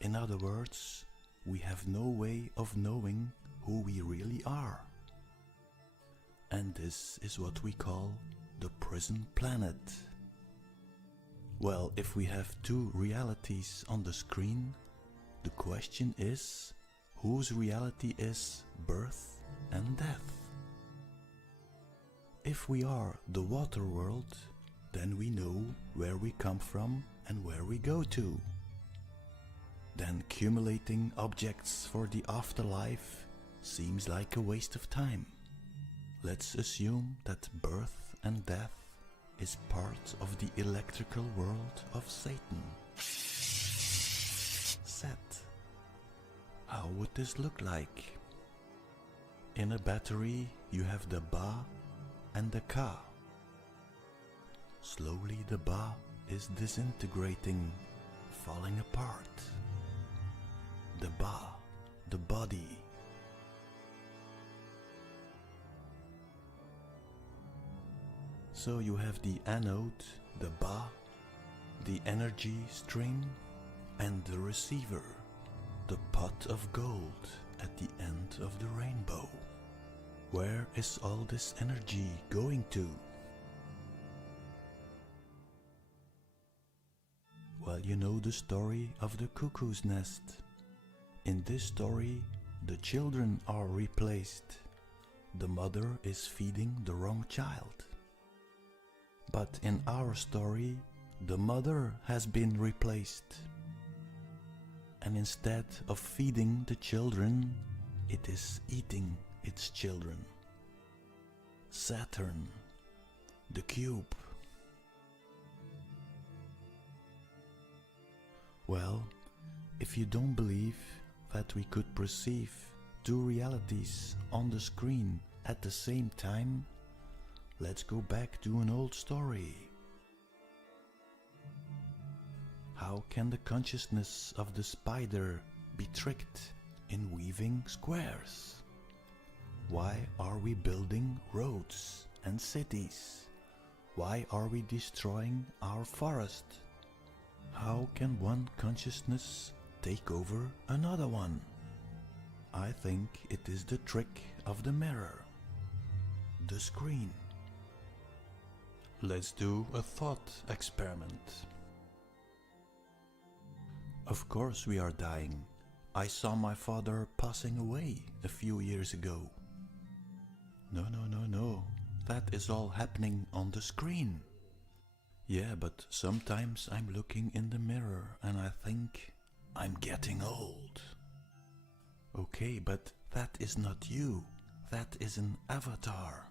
In other words, we have no way of knowing who we really are. And this is what we call the prison planet. Well, if we have two realities on the screen, the question is, whose reality is birth and death? If we are the water world, then we know where we come from and where we go to. Then accumulating objects for the afterlife seems like a waste of time. Let's assume that birth and death is part of the electrical world of Satan. Set. How would this look like? In a battery you have the Ba and the Ka. Slowly the Ba is disintegrating, falling apart. The Ba, the body. So you have the anode, the Ba, the energy stream, and the receiver, the pot of gold at the end of the rainbow. Where is all this energy going to? Well, you know the story of the cuckoo's nest. In this story, the children are replaced. The mother is feeding the wrong child. But in our story, the mother has been replaced. And instead of feeding the children, it is eating its children. Saturn, the cube. Well, if you don't believe that we could perceive two realities on the screen at the same time, let's go back to an old story. How can the consciousness of the spider be tricked in weaving squares? Why are we building roads and cities? Why are we destroying our forest? How can one consciousness take over another one? I think it is the trick of the mirror, the screen. Let's do a thought experiment. Of course we are dying. I saw my father passing away a few years ago. No. That is all happening on the screen. Yeah, but sometimes I'm looking in the mirror and I think I'm getting old. Okay, but that is not you. That is an avatar.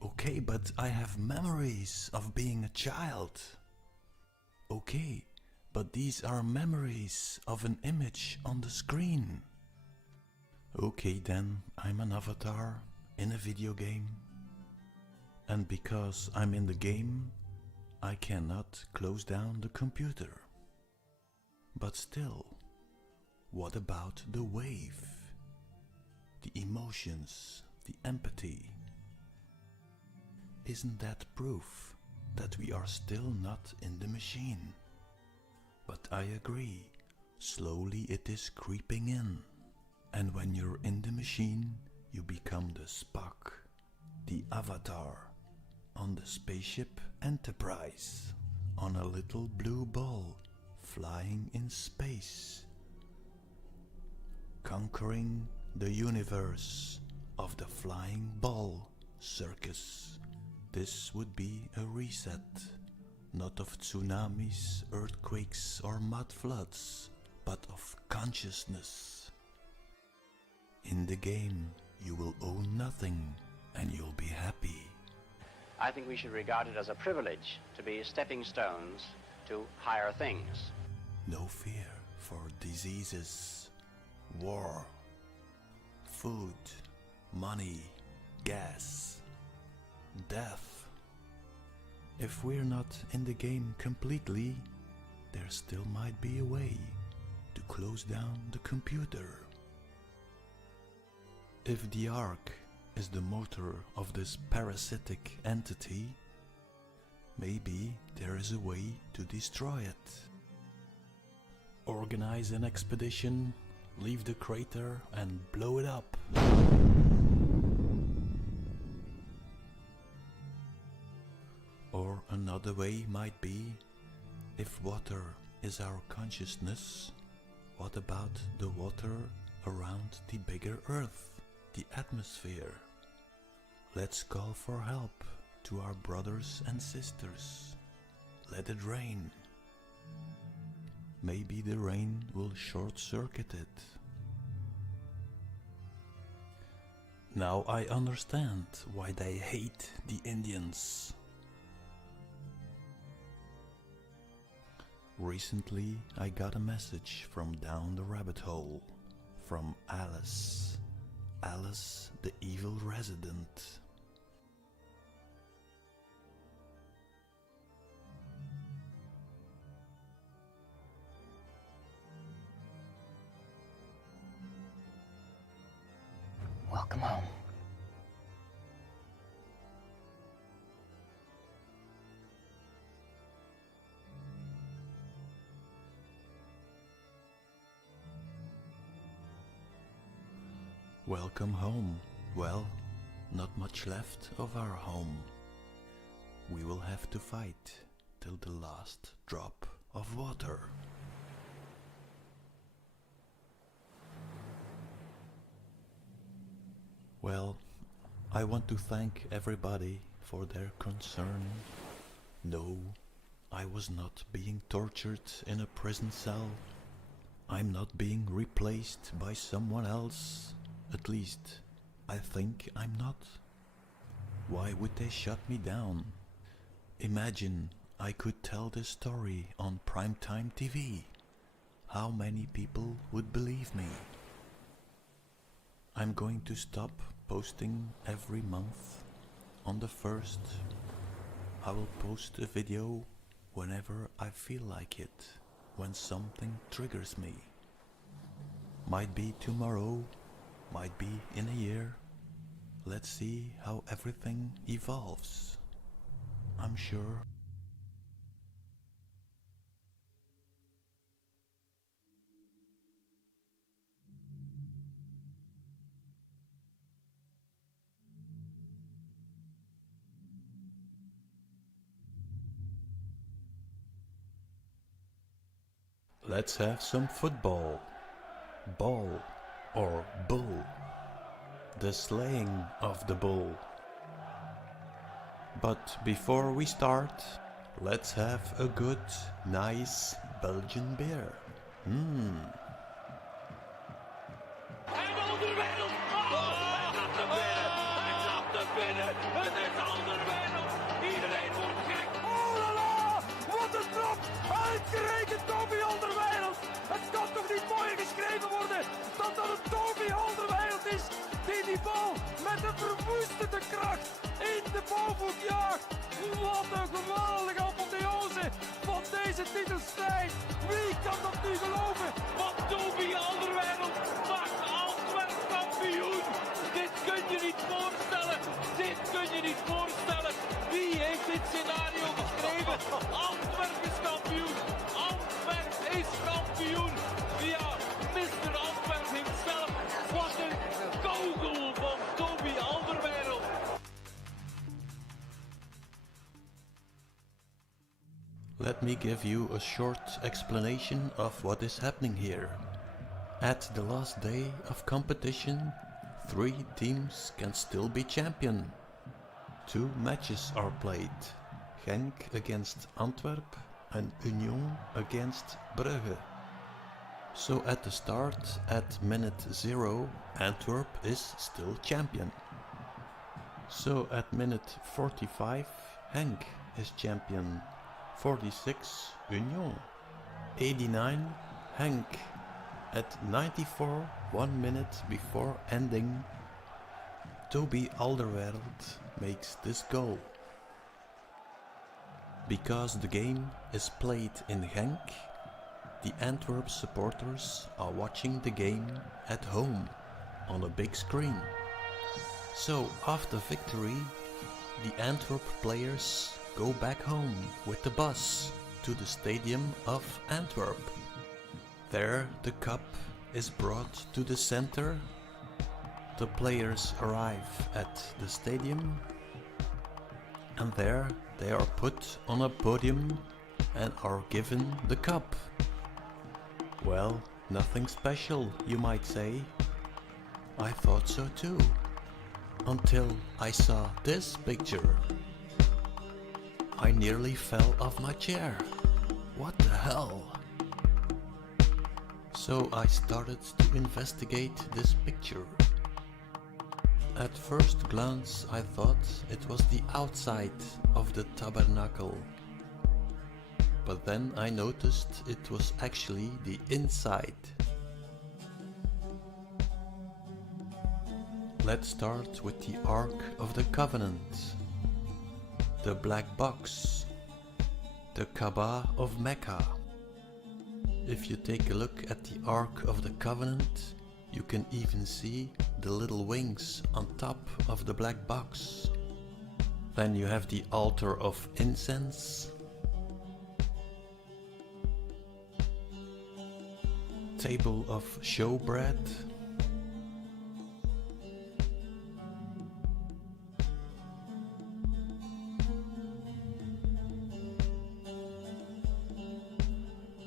Okay, but I have memories of being a child. Okay, but these are memories of an image on the screen. Okay, then I'm an avatar in a video game. And because I'm in the game, I cannot close down the computer. But still, what about the wave? The emotions, the empathy? Isn't that proof that we are still not in the machine? But I agree, Slowly it is creeping in, and when you're in the machine, you become the Spock, the avatar, on the spaceship Enterprise, on a little blue ball, flying in space, conquering the universe of the flying ball circus. This would be a reset, not of tsunamis, earthquakes or mud floods, but of consciousness. In the game, you will own nothing and you'll be happy. I think we should regard it as a privilege to be stepping stones to higher things. No fear for diseases, war, food, money, gas, death. If we're not in the game completely, there still might be a way to close down the computer. If the Ark is the motor of this parasitic entity, maybe there is a way to destroy it. Organize an expedition, leave the crater and blow it up. Or another way might be, if water is our consciousness, what about the water around the bigger Earth, the atmosphere? Let's call for help to our brothers and sisters. Let it rain. Maybe the rain will short-circuit it. Now I understand why they hate the Indians. Recently I got a message from down the rabbit hole, from Alice. Alice, the evil resident. Welcome home. Welcome home. Well, not much left of our home. We will have to fight till the last drop of water. Well, I want to thank everybody for their concern. No, I was not being tortured in a prison cell. I'm not being replaced by someone else. At least, I think I'm not. Why would they shut me down? Imagine I could tell this story on primetime TV. How many people would believe me? I'm going to stop posting every month. On the 1st, I will post a video whenever I feel like it, when something triggers me. Might be tomorrow, might be in a year. Let's see how everything evolves. I'm sure. Let's have some football. Ball or bull. The slaying of the bull. But before we start, let's have a good, nice Belgian beer. Uitgerekend Toby Alderweireld. Het kan toch niet mooier geschreven worden dan dat het Toby Alderweireld is die die bal met een verwoestende kracht in de bovenhoek jaagt. Wat een geweldige apotheose van deze titelstrijd. Wie kan dat nu geloven? Want Toby Alderweireld maakt Antwerp kampioen. Dit kun je niet voorstellen. Dit kun je niet voorstellen. Wie heeft dit scenario geschreven? Antwerp is kampioen. Antwerp is kampioen. Let me give you a short explanation of what is happening here. At the last day of competition, 3 teams can still be champion. 2 matches are played, Genk against Antwerp and Union against Brugge. So at the start, at minute 0, Antwerp is still champion. So at minute 45, Genk is champion. 46, Union. 89, Genk. At 94, 1 minute before ending, ṭaOtiTᖪ makes this goal. Because the game is played in Genk, the Antwerp supporters are watching the game at home on a big screen. So after victory, the Antwerp players go back home with the bus to the stadium of Antwerp. There the cup is brought to the center. The players arrive at the stadium, and there they are put on a podium and are given the cup. Well, nothing special, you might say. I thought so too, until I saw this picture. I nearly fell off my chair. What the hell? So I started to investigate this picture. At first glance I thought it was the outside of the tabernacle. But then I noticed it was actually the inside. Let's start with the Ark of the Covenant, the black box, the Kaaba of Mecca. If you take a look at the Ark of the Covenant, you can even see the little wings on top of the black box. Then you have the altar of incense, table of showbread,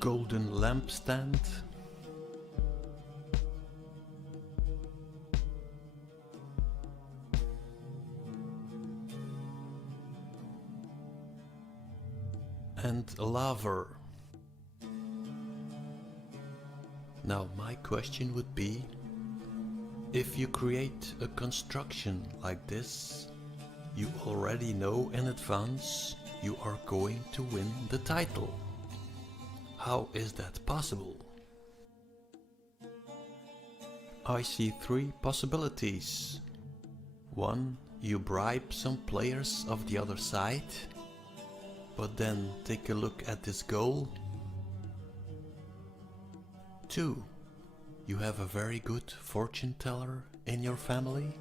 golden lampstand, and a laver. Now my question would be, if you create a construction like this, you already know in advance you are going to win the title. How is that possible? I see 3 possibilities. 1, you bribe some players of the other side, but then take a look at this goal. 2, you have a very good fortune teller in your family.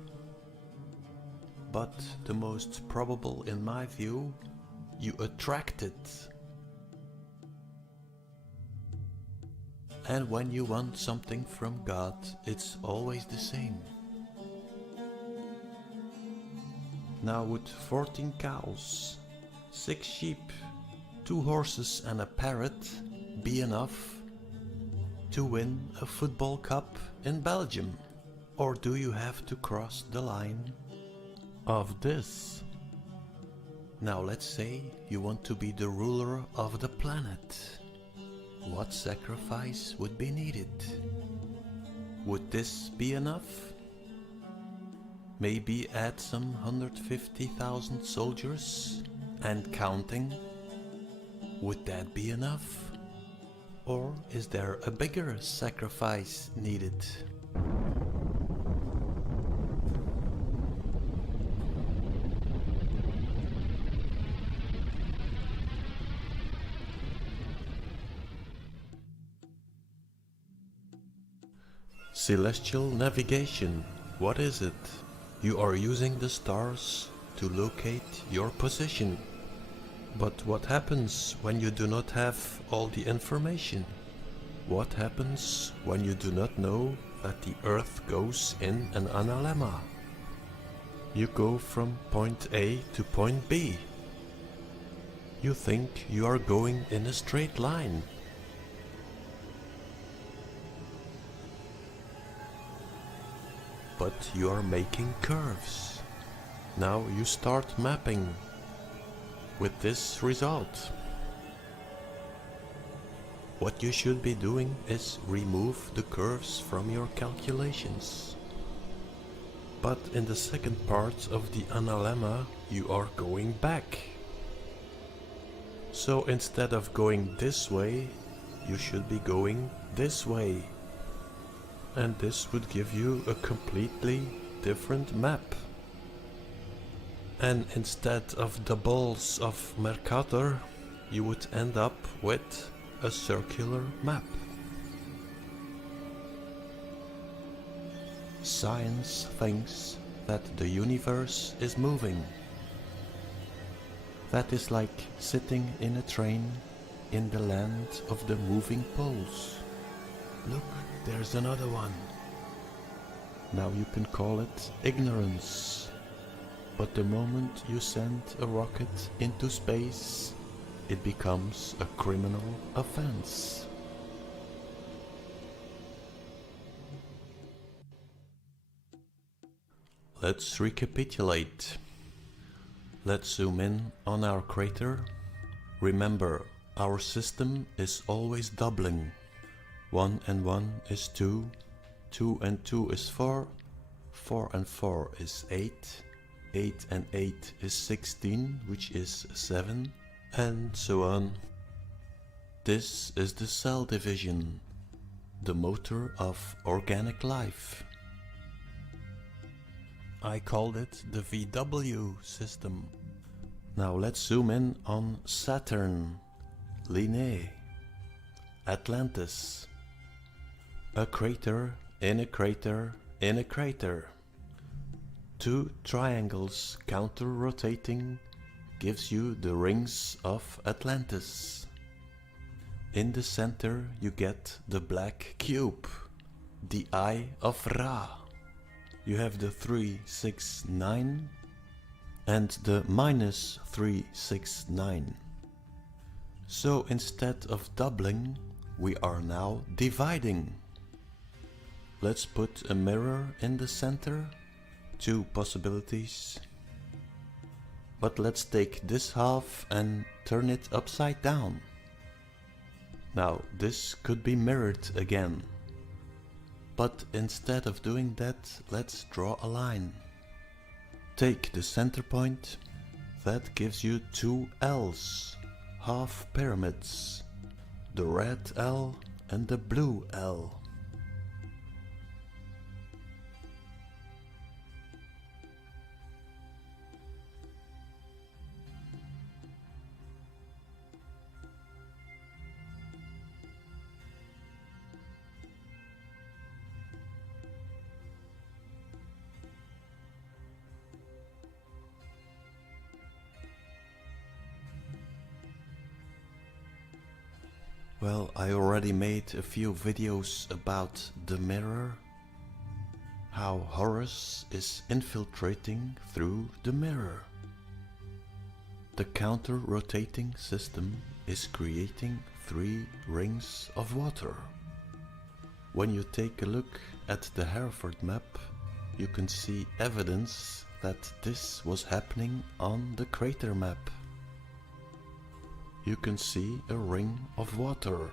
But the most probable in my view, you attract it. And when you want something from God, it's always the same. Now would 14 cows, 6 sheep, 2 horses and a parrot be enough to win a football cup in Belgium? Or do you have to cross the line of this? Now let's say you want to be the ruler of the planet. What sacrifice would be needed? Would this be enough? Maybe add some 150,000 soldiers and counting? Would that be enough? Or is there a bigger sacrifice needed? Celestial navigation, what is it? You are using the stars to locate your position. But what happens when you do not have all the information? What happens when you do not know that the Earth goes in an analemma? You go from point A to point B. You think you are going in a straight line. But you are making curves. Now you start mapping with this result. What you should be doing is remove the curves from your calculations. But in the second part of the analemma, you are going back. So instead of going this way, you should be going this way. And this would give you a completely different map. And instead of the balls of Mercator, you would end up with a circular map. Science thinks that the universe is moving. That is like sitting in a train in the land of the moving poles. Look, there's another one. Now you can call it ignorance. But the moment you send a rocket into space, it becomes a criminal offense. Let's recapitulate. Let's zoom in on our crater. Remember, our system is always doubling. 1 and 1 is 2, 2 and 2 is 4, 4 and 4 is 8, 8 and 8 is 16, which is 7, and so on. This is the cell division, the motor of organic life. I called it the VW system. Now let's zoom in on Saturn, Linné, Atlantis. A crater in a crater in a crater. Two triangles counter-rotating gives you the rings of Atlantis. In the center you get the black cube, the Eye of Ra. You have the 3, 6, 9 and the minus 3, 6, 9. So instead of doubling, we are now dividing. Let's put a mirror in the center. 2 possibilities. But let's take this half and turn it upside down. Now this could be mirrored again. But instead of doing that, let's draw a line. Take the center point. That gives you 2 L's, half pyramids. The red L and the blue L. Well, I already made a few videos about the mirror, how Horus is infiltrating through the mirror. The counter-rotating system is creating 3 rings of water. When you take a look at the Hereford map, you can see evidence that this was happening on the crater map. You can see a ring of water,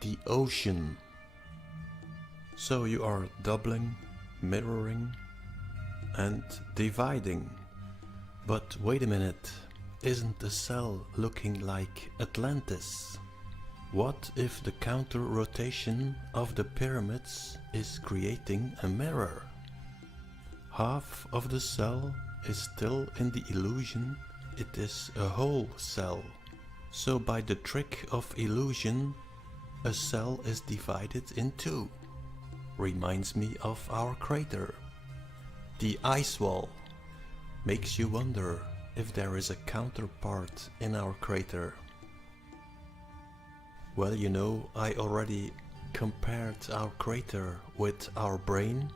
the ocean. So you are doubling, mirroring and dividing. But wait a minute, isn't the cell looking like Atlantis? What if the counter rotation of the pyramids is creating a mirror? Half of the cell is still in the illusion it is a whole cell. So by the trick of illusion, a cell is divided in 2. Reminds me of our crater. The ice wall makes you wonder if there is a counterpart in our crater. Well, you know, I already compared our crater with our brain.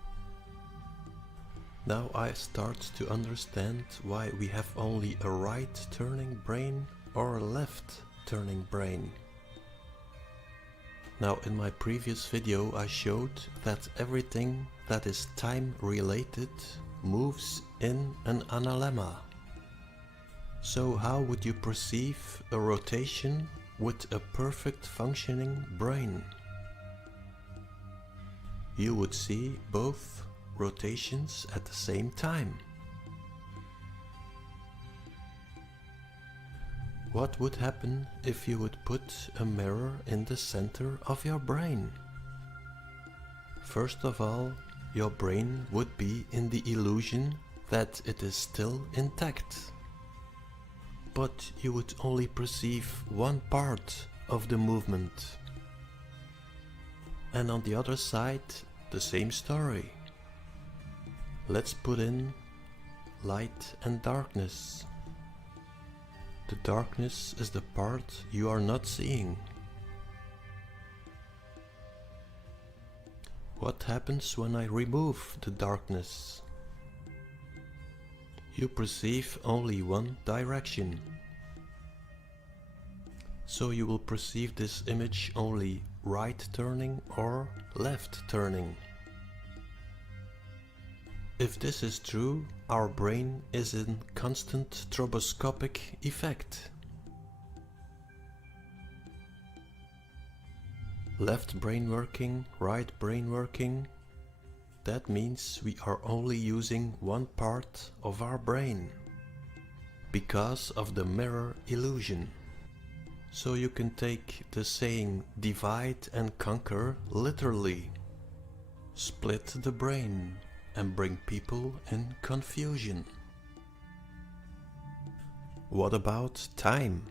Now I start to understand why we have only a right turning brain or left turning brain? Now, in my previous video I showed that everything that is time related moves in an analemma. So how would you perceive a rotation with a perfect functioning brain? You would see both rotations at the same time. What would happen if you would put a mirror in the center of your brain? First of all, your brain would be in the illusion that it is still intact. But you would only perceive one part of the movement. And on the other side, the same story. Let's put in light and darkness. The darkness is the part you are not seeing. What happens when I remove the darkness? You perceive only one direction. So you will perceive this image only right turning or left turning. If this is true, our brain is in constant stroboscopic effect. Left brain working, right brain working. That means we are only using one part of our brain because of the mirror illusion. So you can take the saying divide and conquer literally. Split the brain and bring people in confusion. What about time?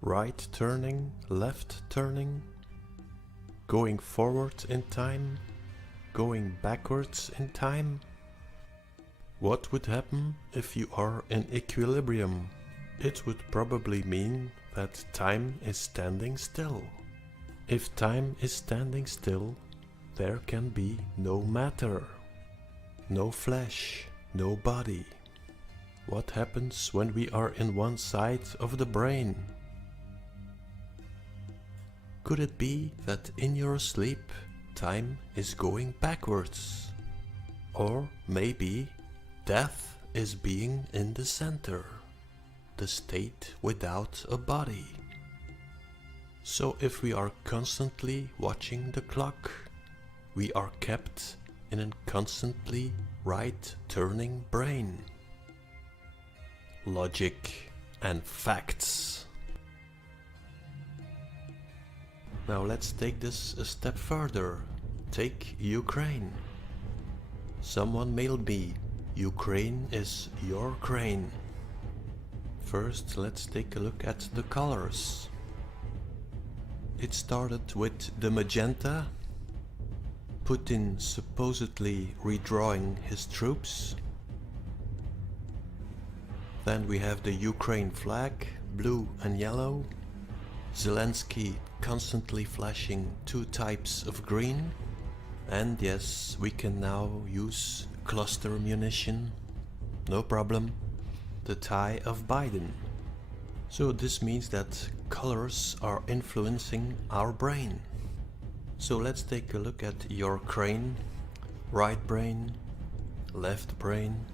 Right turning, left turning, going forward in time, going backwards in time? What would happen if you are in equilibrium? It would probably mean that time is standing still. If time is standing still, there can be no matter. No flesh, no body. What happens when we are in one side of the brain? Could it be that in your sleep time is going backwards? Or maybe death is being in the center, the state without a body. So if we are constantly watching the clock, we are kept in a constantly right-turning brain. Logic and facts. Now let's take this a step further. Take Ukraine. Someone mailed me, Ukraine is your crane. First, let's take a look at the colors. It started with the magenta, Putin supposedly redrawing his troops. Then we have the Ukraine flag, blue and yellow. Zelensky constantly flashing two types of green. And yes, we can now use cluster munition, no problem. The tie of Biden. So this means that colors are influencing our brain. So let's take a look at your crane. Right brain, left brain.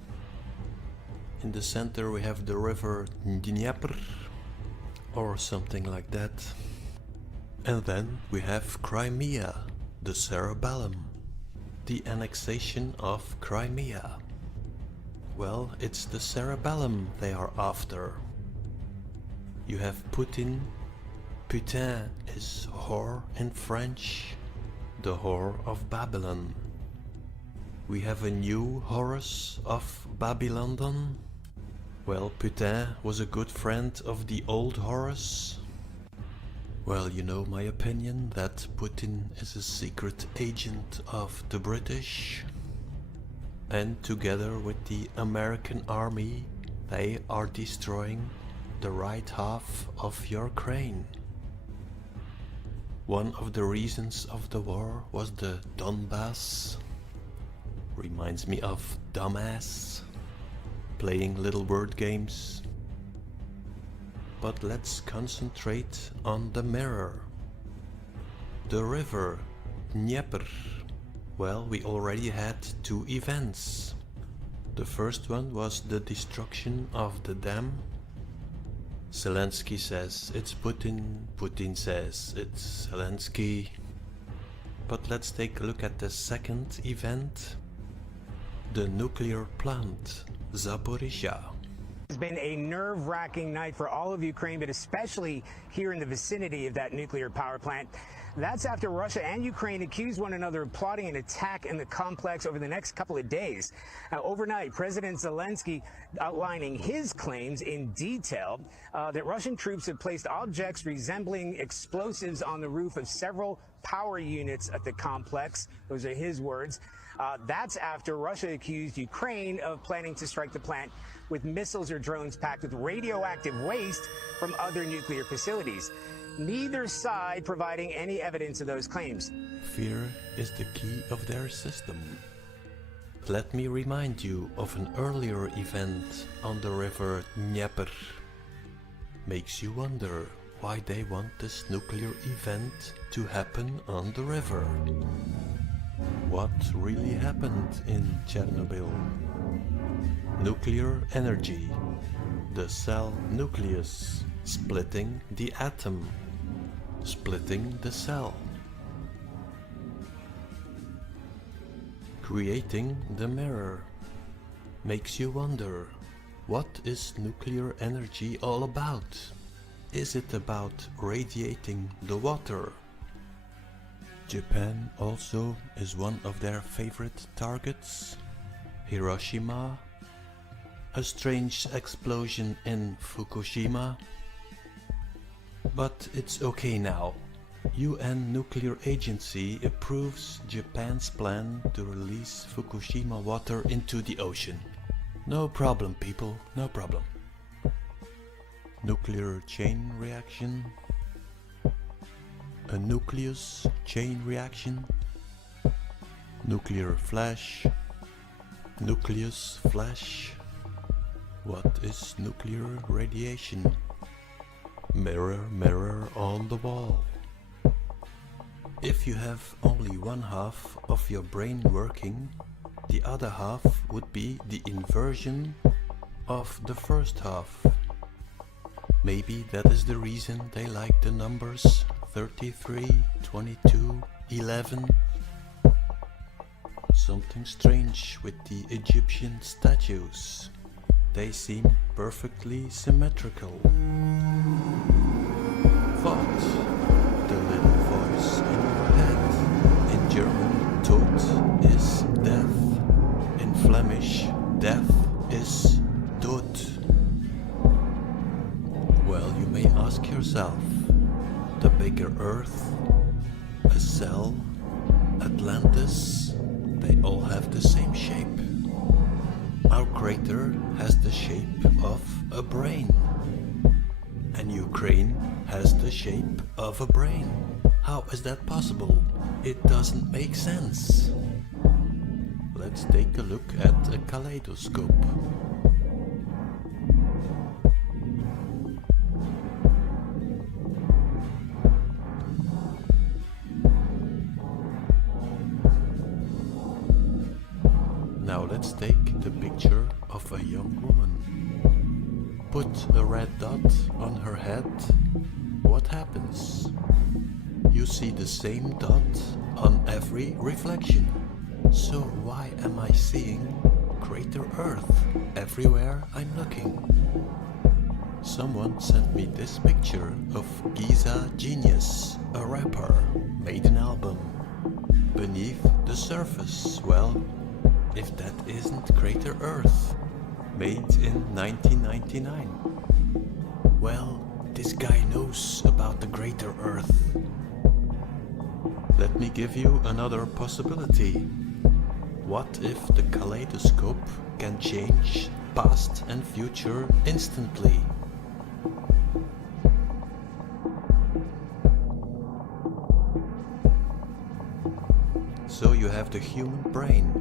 In the center we have the river Dnieper, or something like that. And then we have Crimea, the cerebellum, the annexation of Crimea. Well, it's the cerebellum they are after. You have Putin. Putain is whore in French, the whore of Babylon. We have a new Horus of Babylon. Well, Putain was a good friend of the old Horus. Well, you know my opinion that Putin is a secret agent of the British. And together with the American army, they are destroying the right half of your crane. One of the reasons of the war was the Donbass. Reminds me of dumbass. Playing little word games. but let's concentrate on the mirror. The river Dnieper. Well, we already had two events. The first one was the destruction of the dam. Zelensky says it's Putin, Putin says it's Zelensky. But let's take a look at the second event. The nuclear plant, Zaporizhzhia. It's been a nerve-wracking night for all of Ukraine, but especially here in the vicinity of that nuclear power plant. That's after Russia and Ukraine accused one another of plotting an attack in the complex over the next couple of days. Now, overnight, President Zelensky outlining his claims in detail that Russian troops have placed objects resembling explosives on the roof of several power units at the complex. Those are his words. That's after Russia accused Ukraine of planning to strike the plant with missiles or drones packed with radioactive waste from other nuclear facilities. Neither side providing any evidence of those claims. Fear is the key of their system. Let me remind you of an earlier event on the river Dnieper. Makes you wonder why they want this nuclear event to happen on the river. What really happened in Chernobyl? Nuclear energy, the cell nucleus, splitting the atom, splitting the cell, creating the mirror. Makes you wonder, what is nuclear energy all about? Is it about radiating the water? Japan also is one of their favorite targets. Hiroshima, a strange explosion in Fukushima. But it's okay now. UN nuclear agency approves Japan's plan to release Fukushima water into the ocean. No problem, people, no problem. Nuclear chain reaction. A nucleus chain reaction. Nuclear flash. Nucleus flash. What is nuclear radiation? Mirror, mirror on the wall. If you have only one half of your brain working, the other half would be the inversion of the first half. Maybe that is the reason they like the numbers 33, 22, 11. Something strange with the Egyptian statues. They seem perfectly symmetrical. Thought, the little voice in your head. In German, Tod is death. In Flemish, death is Tod. Well, you may ask yourself, the bigger Earth, a cell, Atlantis, they all have the same shape. Our crater has the shape of a brain. And Ukraine has the shape of a brain. How is that possible? It doesn't make sense. Let's take a look at a kaleidoscope. Now let's take the picture of a young woman. Put a red dot on her head. What happens? You see the same dot on every reflection. So why am I seeing crater Earth everywhere I'm looking? Someone sent me this picture of Giza Genius, a rapper, made an album. Beneath the surface, well, if that isn't crater Earth, made in 1999. Well, this guy knows about the greater Earth. Let me give you another possibility. What if the kaleidoscope can change past and future instantly? So you have the human brain.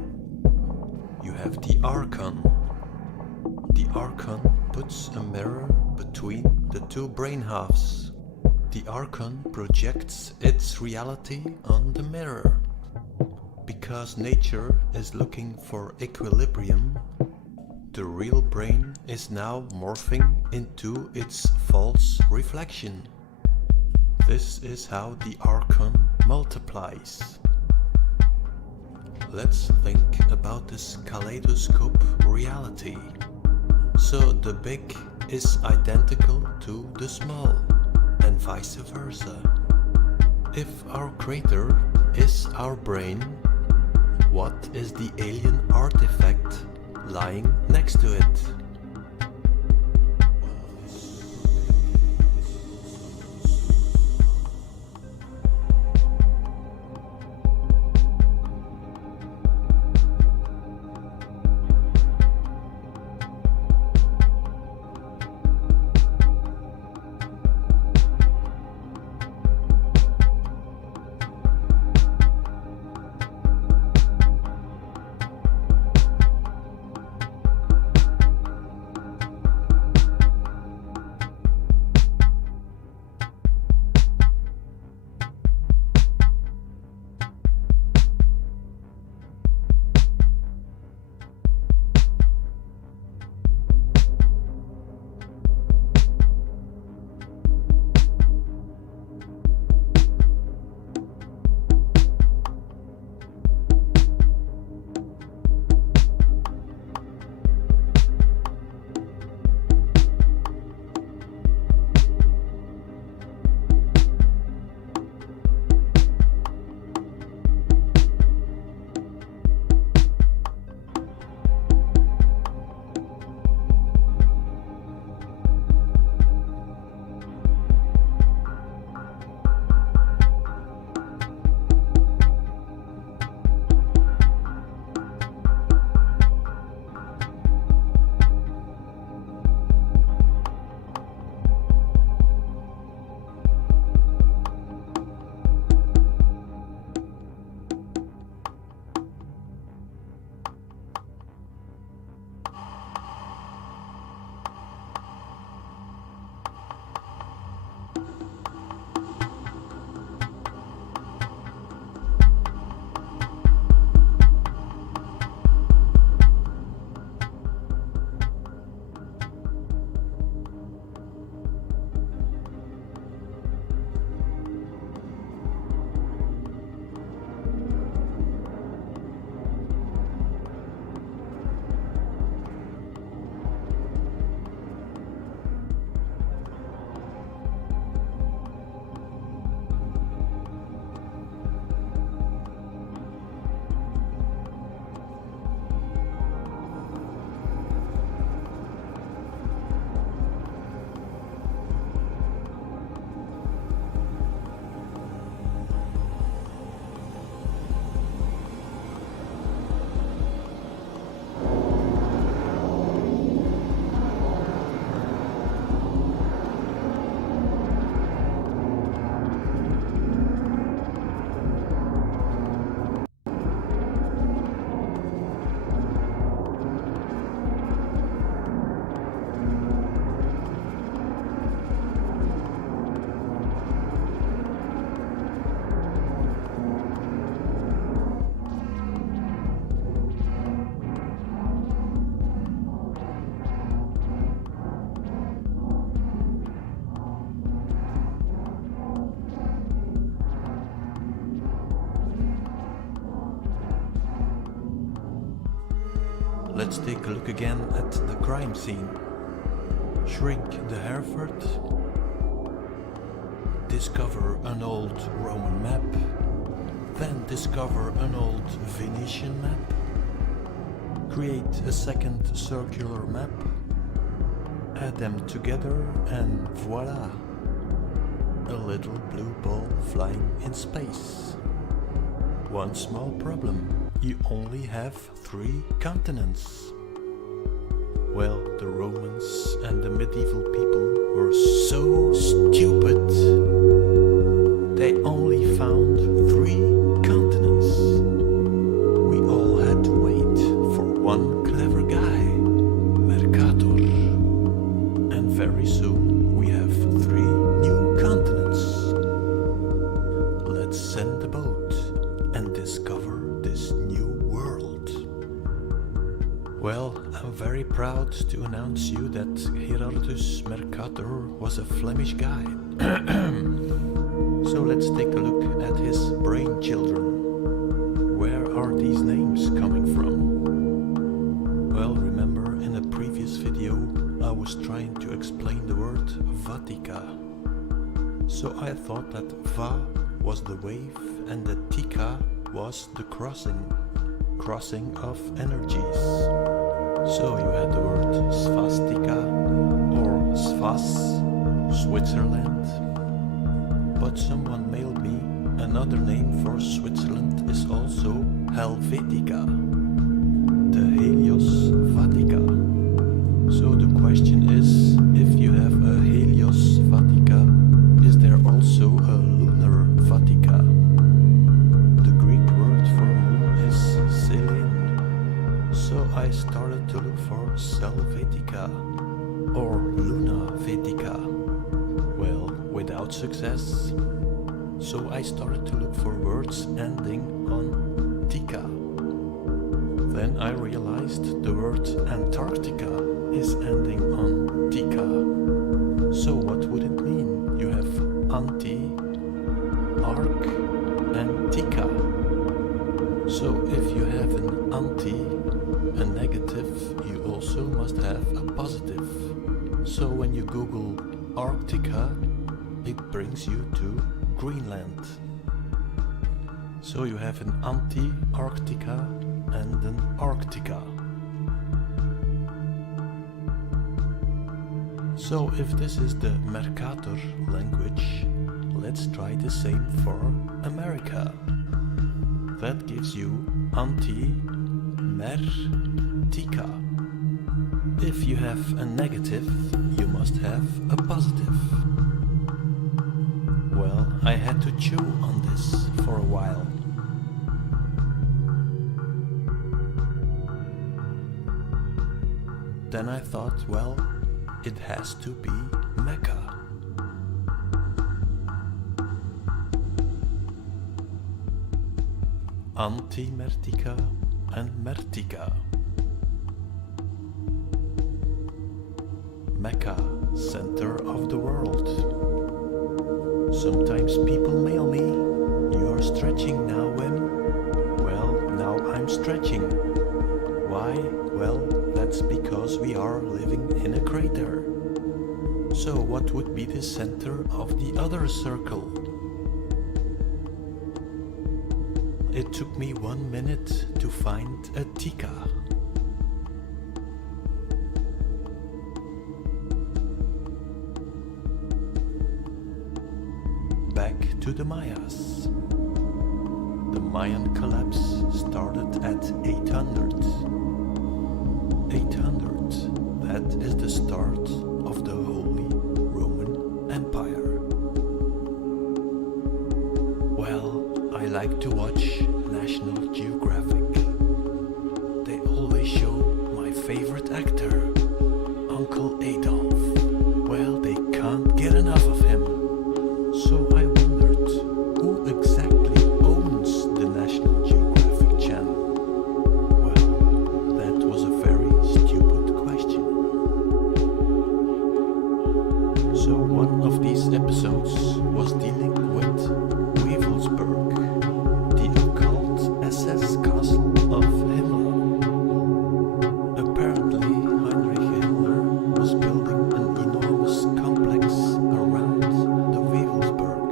You have the Archon. The Archon puts a mirror between between the two brain halves. The archon projects its reality on the mirror. Because nature is looking for equilibrium, the real brain is now morphing into its false reflection. This is how the archon multiplies. Let's think about this kaleidoscope reality. So the big is identical to the small, and vice versa. If our creator is our brain, what is the alien artifact lying next to it? Let's take a look again at the crime scene. Shrink the Hereford. Discover an old Roman map. Then discover an old Venetian map. Create a second circular map. Add them together and voila! A little blue ball flying in space. One small problem. You only have 3 continents. Well, the Romans and the medieval people were so stupid. They only found 3 continents. We all had to wait for one clever guy, Mercator. And very soon very proud to announce you that Gerardus Mercator was a Flemish guy. So let's take a look at his brain children. Where are these names coming from? Well, remember in a previous video I was trying to explain the word Vatica. So I thought that Va was the wave and the Tika was the crossing of energies. So you had the word Svastika or Svas, Switzerland. But someone mailed me another name for Switzerland is also Helvetica, the Helios Vatica. So the question is, if you have a Helios Vatica, is there also a lunar Vatica? The Greek word for moon is Selene. So I started to look for Selvetica or Luna Vetica. Well, without success. So I started to look for words ending on Tika. Then I realized the word Antarctica is ending on Tika. So what would it mean? You have anti, arc, and Tika. So if you have an anti, a negative, you also must have a positive. So when you Google Arctica, it brings you to Greenland. So you have an anti-Arctica and an Arctica. So if this is the Mercator language, let's try the same for America. That gives you anti-Mertica. If you have a negative, you must have a positive. Well, I had to chew on this for a while. Then I thought, well, it has to be Mecca. Anti-Mertica and Mertica. Mecca, center of the world. Sometimes people mail me, you are stretching now, Wim. Well, now I'm stretching. Why? Well, that's because we are living in a crater. So what would be the center of the other circle? It took me 1 minute to find a Tika. Back to the Mayas. The Mayan collapse started at 800. 800, that is the start of the Holy Roman Empire. Well, I like to watch National Geographic. They always show my favorite actor, Uncle Adolf. Well, they can't get enough of him. So I wondered, who exactly owns the National Geographic channel? Well, that was a very stupid question. So one of these episodes was dealing with Wewelsburg, the occult SS castle of Himmler. Apparently, Heinrich Himmler was building an enormous complex around the Wewelsburg.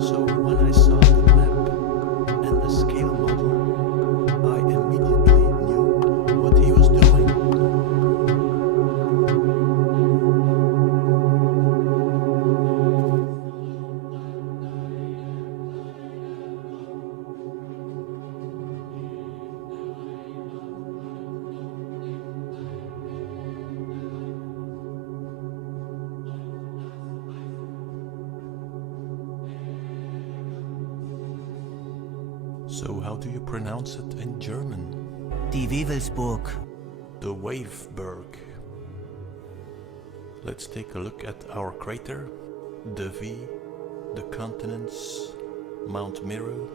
So when I saw the map and the scale model, I immediately knew what he was doing. So how do you pronounce it in German? Die Wewelsburg. The Waveberg. Let's take a look at our crater, the V, the continents, Mount Meru.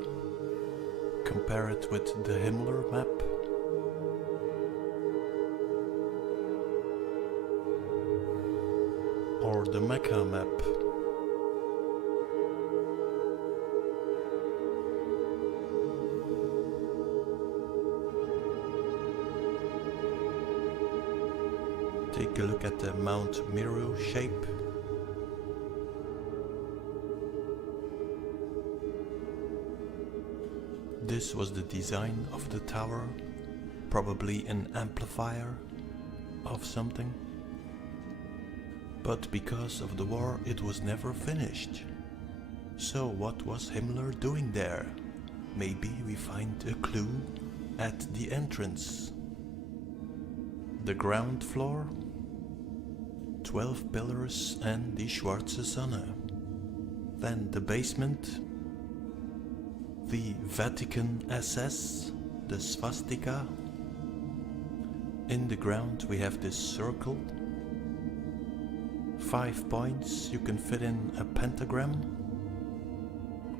Compare it with the Himmler map. or the Mecca map. Take a look at the Mount Meru shape. This was the design of the tower, probably an amplifier of something. But because of the war it was never finished. So what was Himmler doing there? Maybe we find a clue at the entrance. The ground floor, 12 pillars and the ᴎoi̒̚vȉ̚ɔA. Then the basement, the Vatican SS, the swastika. In the ground we have this circle. 5 points, you can fit in a pentagram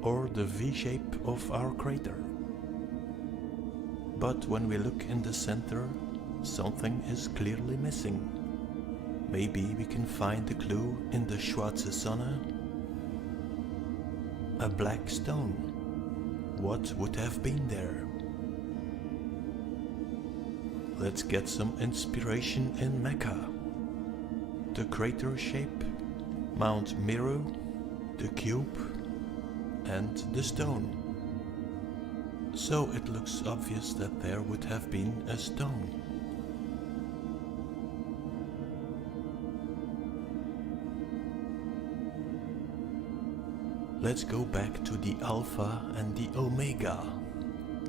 or the V shape of our crater. But when we look in the center, something is clearly missing. Maybe we can find a clue in the ᴎoi̒̚vȉ̏ɔA. A black stone. What would have been there? Let's get some inspiration in Mecca. The crater shape, Mount Meru, the cube, and the stone. So it looks obvious that there would have been a stone. Let's go back to the alpha and the omega,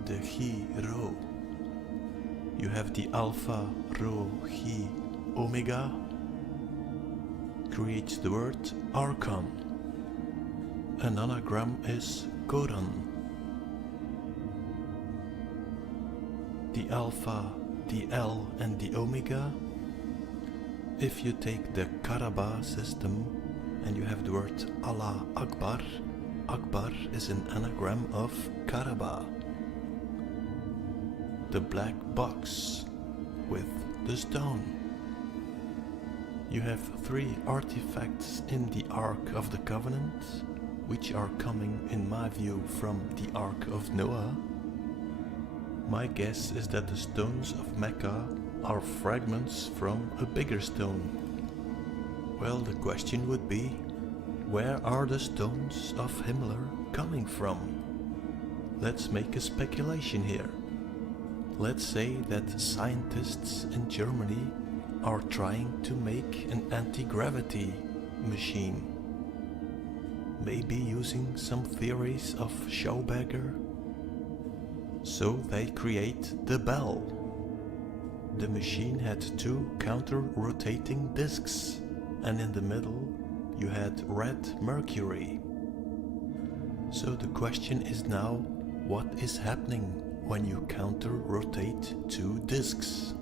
the chi, rho. You have the alpha, rho, chi, omega. Creates the word archon. An anagram is koran. The alpha, the L and the omega. If you take the Karaba system and you have the word Allah Akbar, Akbar is an anagram of Karaba. The black box with the stone. You have 3 artifacts in the Ark of the Covenant, which are coming, in my view, from the Ark of Noah. My guess is that the stones of Mecca are fragments from a bigger stone. Well, the question would be, where are the stones of Himmler coming from? Let's make a speculation here. Let's say that scientists in Germany are trying to make an anti-gravity machine. Maybe using some theories of Schauberger. So they create the bell. The machine had 2 counter-rotating discs, and in the middle you had red mercury. So the question is now, what is happening when you counter-rotate 2 discs?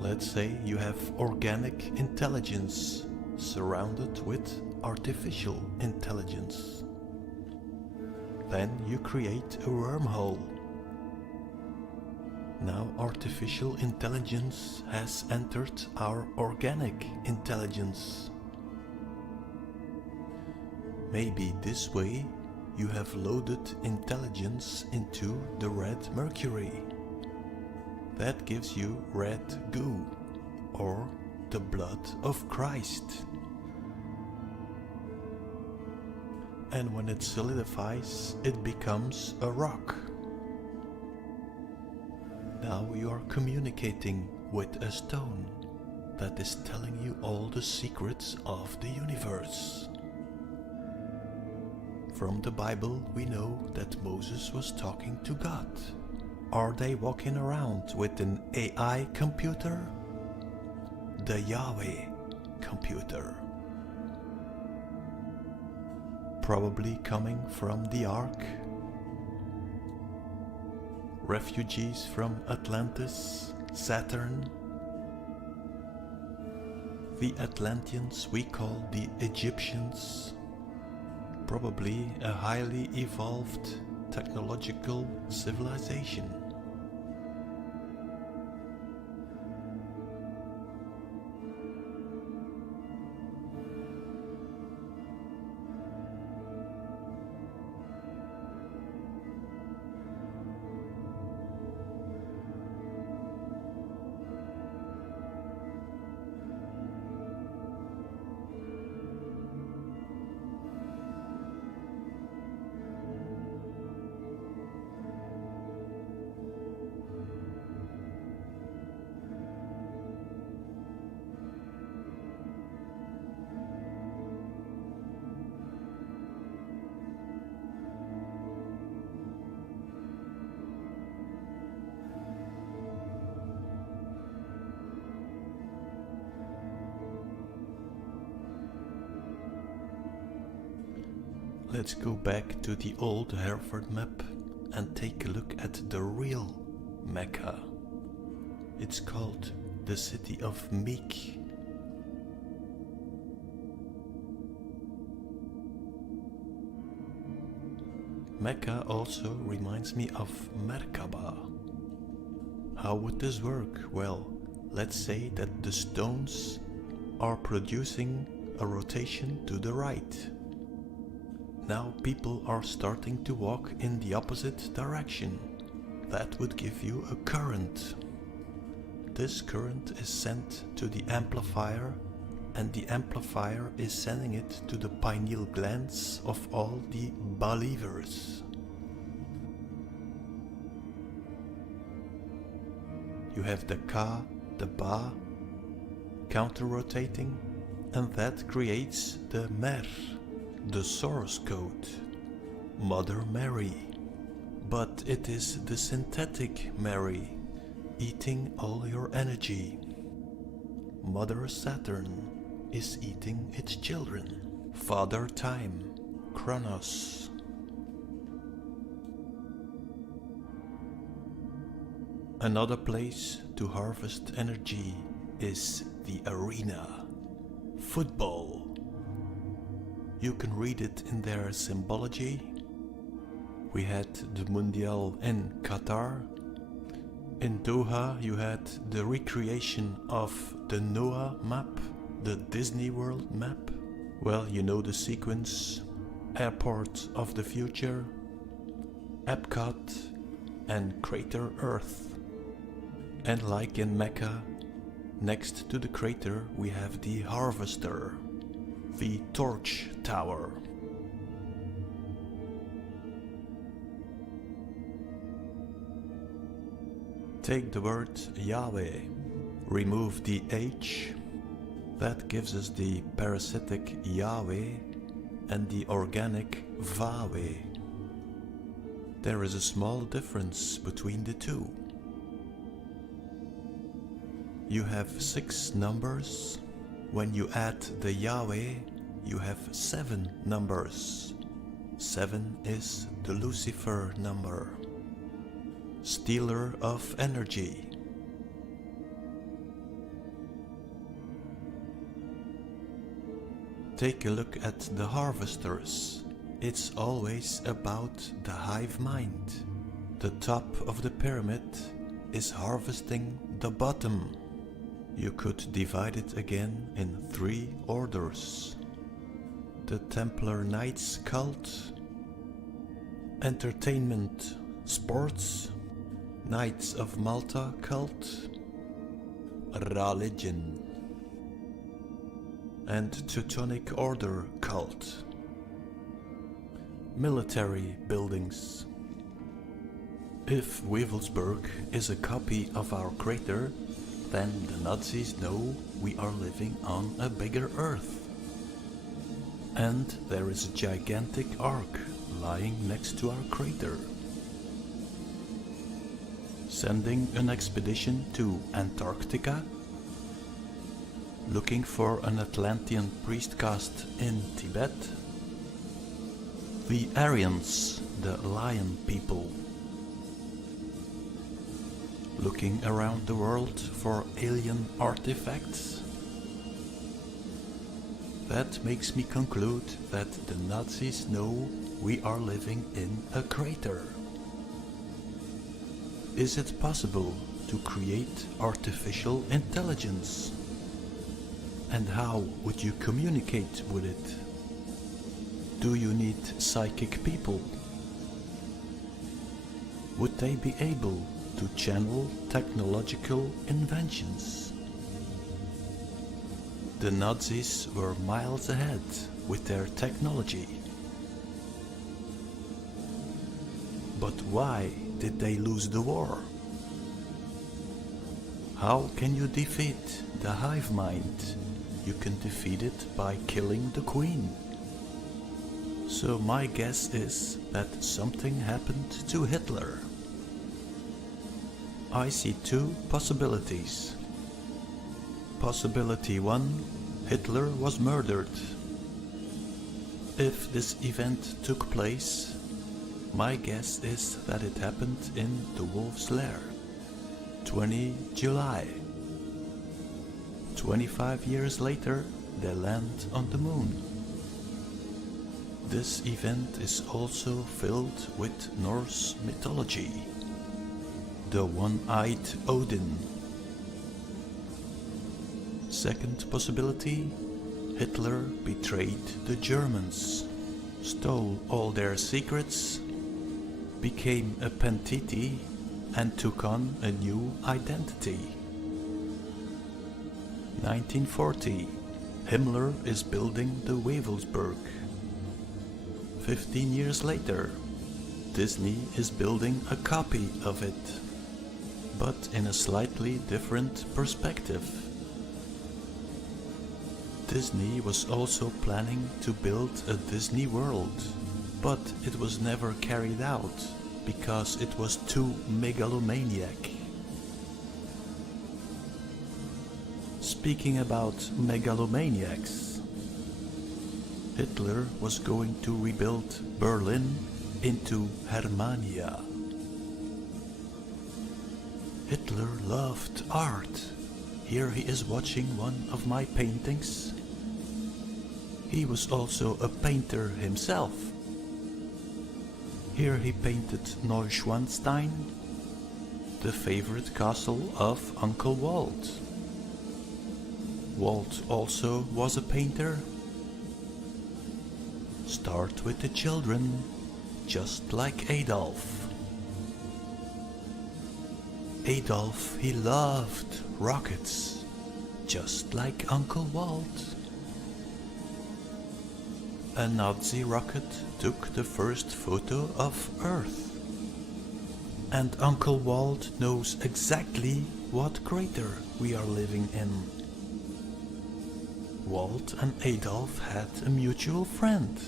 Let's say you have organic intelligence surrounded with artificial intelligence. Then you create a wormhole. Now artificial intelligence has entered our organic intelligence. Maybe this way you have loaded intelligence into the red mercury. That gives you red goo, or the blood of Christ. And when it solidifies, it becomes a rock. Now you are communicating with a stone that is telling you all the secrets of the universe. From the Bible we know that Moses was talking to God. Are they walking around with an AI computer? The Yahweh computer. Probably coming from the Ark. Refugees from Atlantis, Saturn. The Atlanteans we call the Egyptians. probably a highly evolved technological civilization. Let's go back to the old Hereford map and take a look at the real Mecca. It's called the city of Meek. Mecca also reminds me of Merkaba. How would this work? Well, let's say that the stones are producing a rotation to the right. Now people are starting to walk in the opposite direction. That would give you a current. This current is sent to the amplifier, and the amplifier is sending it to the pineal glands of all the believers. You have the Ka, the Ba, counter-rotating, and that creates the Mer, the source code, Mother Mary. But it is the synthetic Mary, eating all your energy. Mother Saturn is eating its children. Father Time, Kronos. Another place to harvest energy is the arena. Football. You can read it in their symbology. We had the Mundial in Qatar. In Doha you had the recreation of the Noah map, the Disney World map. Well, you know the sequence: Airport of the Future, Epcot, and Crater Earth. And like in Mecca, next to the crater we have the Harvester, the Torch Tower. Take the word Yahweh, remove the H, that gives us the parasitic Yahweh and the organic Vahweh. There is a small difference between the two. You have 6 numbers. When you add the Yahweh, you have 7 numbers. 7 is the Lucifer number, stealer of energy. Take a look at the harvesters. It's always about the hive mind. The top of the pyramid is harvesting the bottom. You could divide it again in 3 orders. The Templar Knights cult, entertainment, sports, Knights of Malta cult, religion, and Teutonic Order cult, military buildings. If Wewelsburg is a copy of our crater, then the Nazis know we are living on a bigger Earth. And there is a gigantic ark lying next to our crater. Sending an expedition to Antarctica, looking for an Atlantean priest caste in Tibet. The Aryans, the lion people. Looking around the world for alien artifacts. That makes me conclude that the Nazis know we are living in a crater. Is it possible to create artificial intelligence? And how would you communicate with it? Do you need psychic people? Would they be able to channel technological inventions? The Nazis were miles ahead with their technology. But why did they lose the war? How can you defeat the hive mind? You can defeat it by killing the queen. So my guess is that something happened to Hitler. I see two possibilities. Possibility 1, Hitler was murdered. If this event took place, my guess is that it happened in the Wolf's Lair, 20 July. 25 years later, they land on the moon. This event is also filled with Norse mythology. The one-eyed Odin. Second possibility, Hitler betrayed the Germans, stole all their secrets, became a pentiti, and took on a new identity. 1940, Himmler is building the Wewelsburg. 15 years later, Disney is building a copy of it, but in a slightly different perspective. Disney was also planning to build a Disney World, but it was never carried out because it was too megalomaniac. Speaking about megalomaniacs, Hitler was going to rebuild Berlin into Germania. Hitler loved art. Here he is watching one of my paintings. He was also a painter himself. Here he painted Neuschwanstein, the favorite castle of Uncle Walt. Walt also was a painter. Start with the children, just like Adolf. Adolf, he loved rockets, just like Uncle Walt. A Nazi rocket took the first photo of Earth. And Uncle Walt knows exactly what crater we are living in. Walt and Adolf had a mutual friend.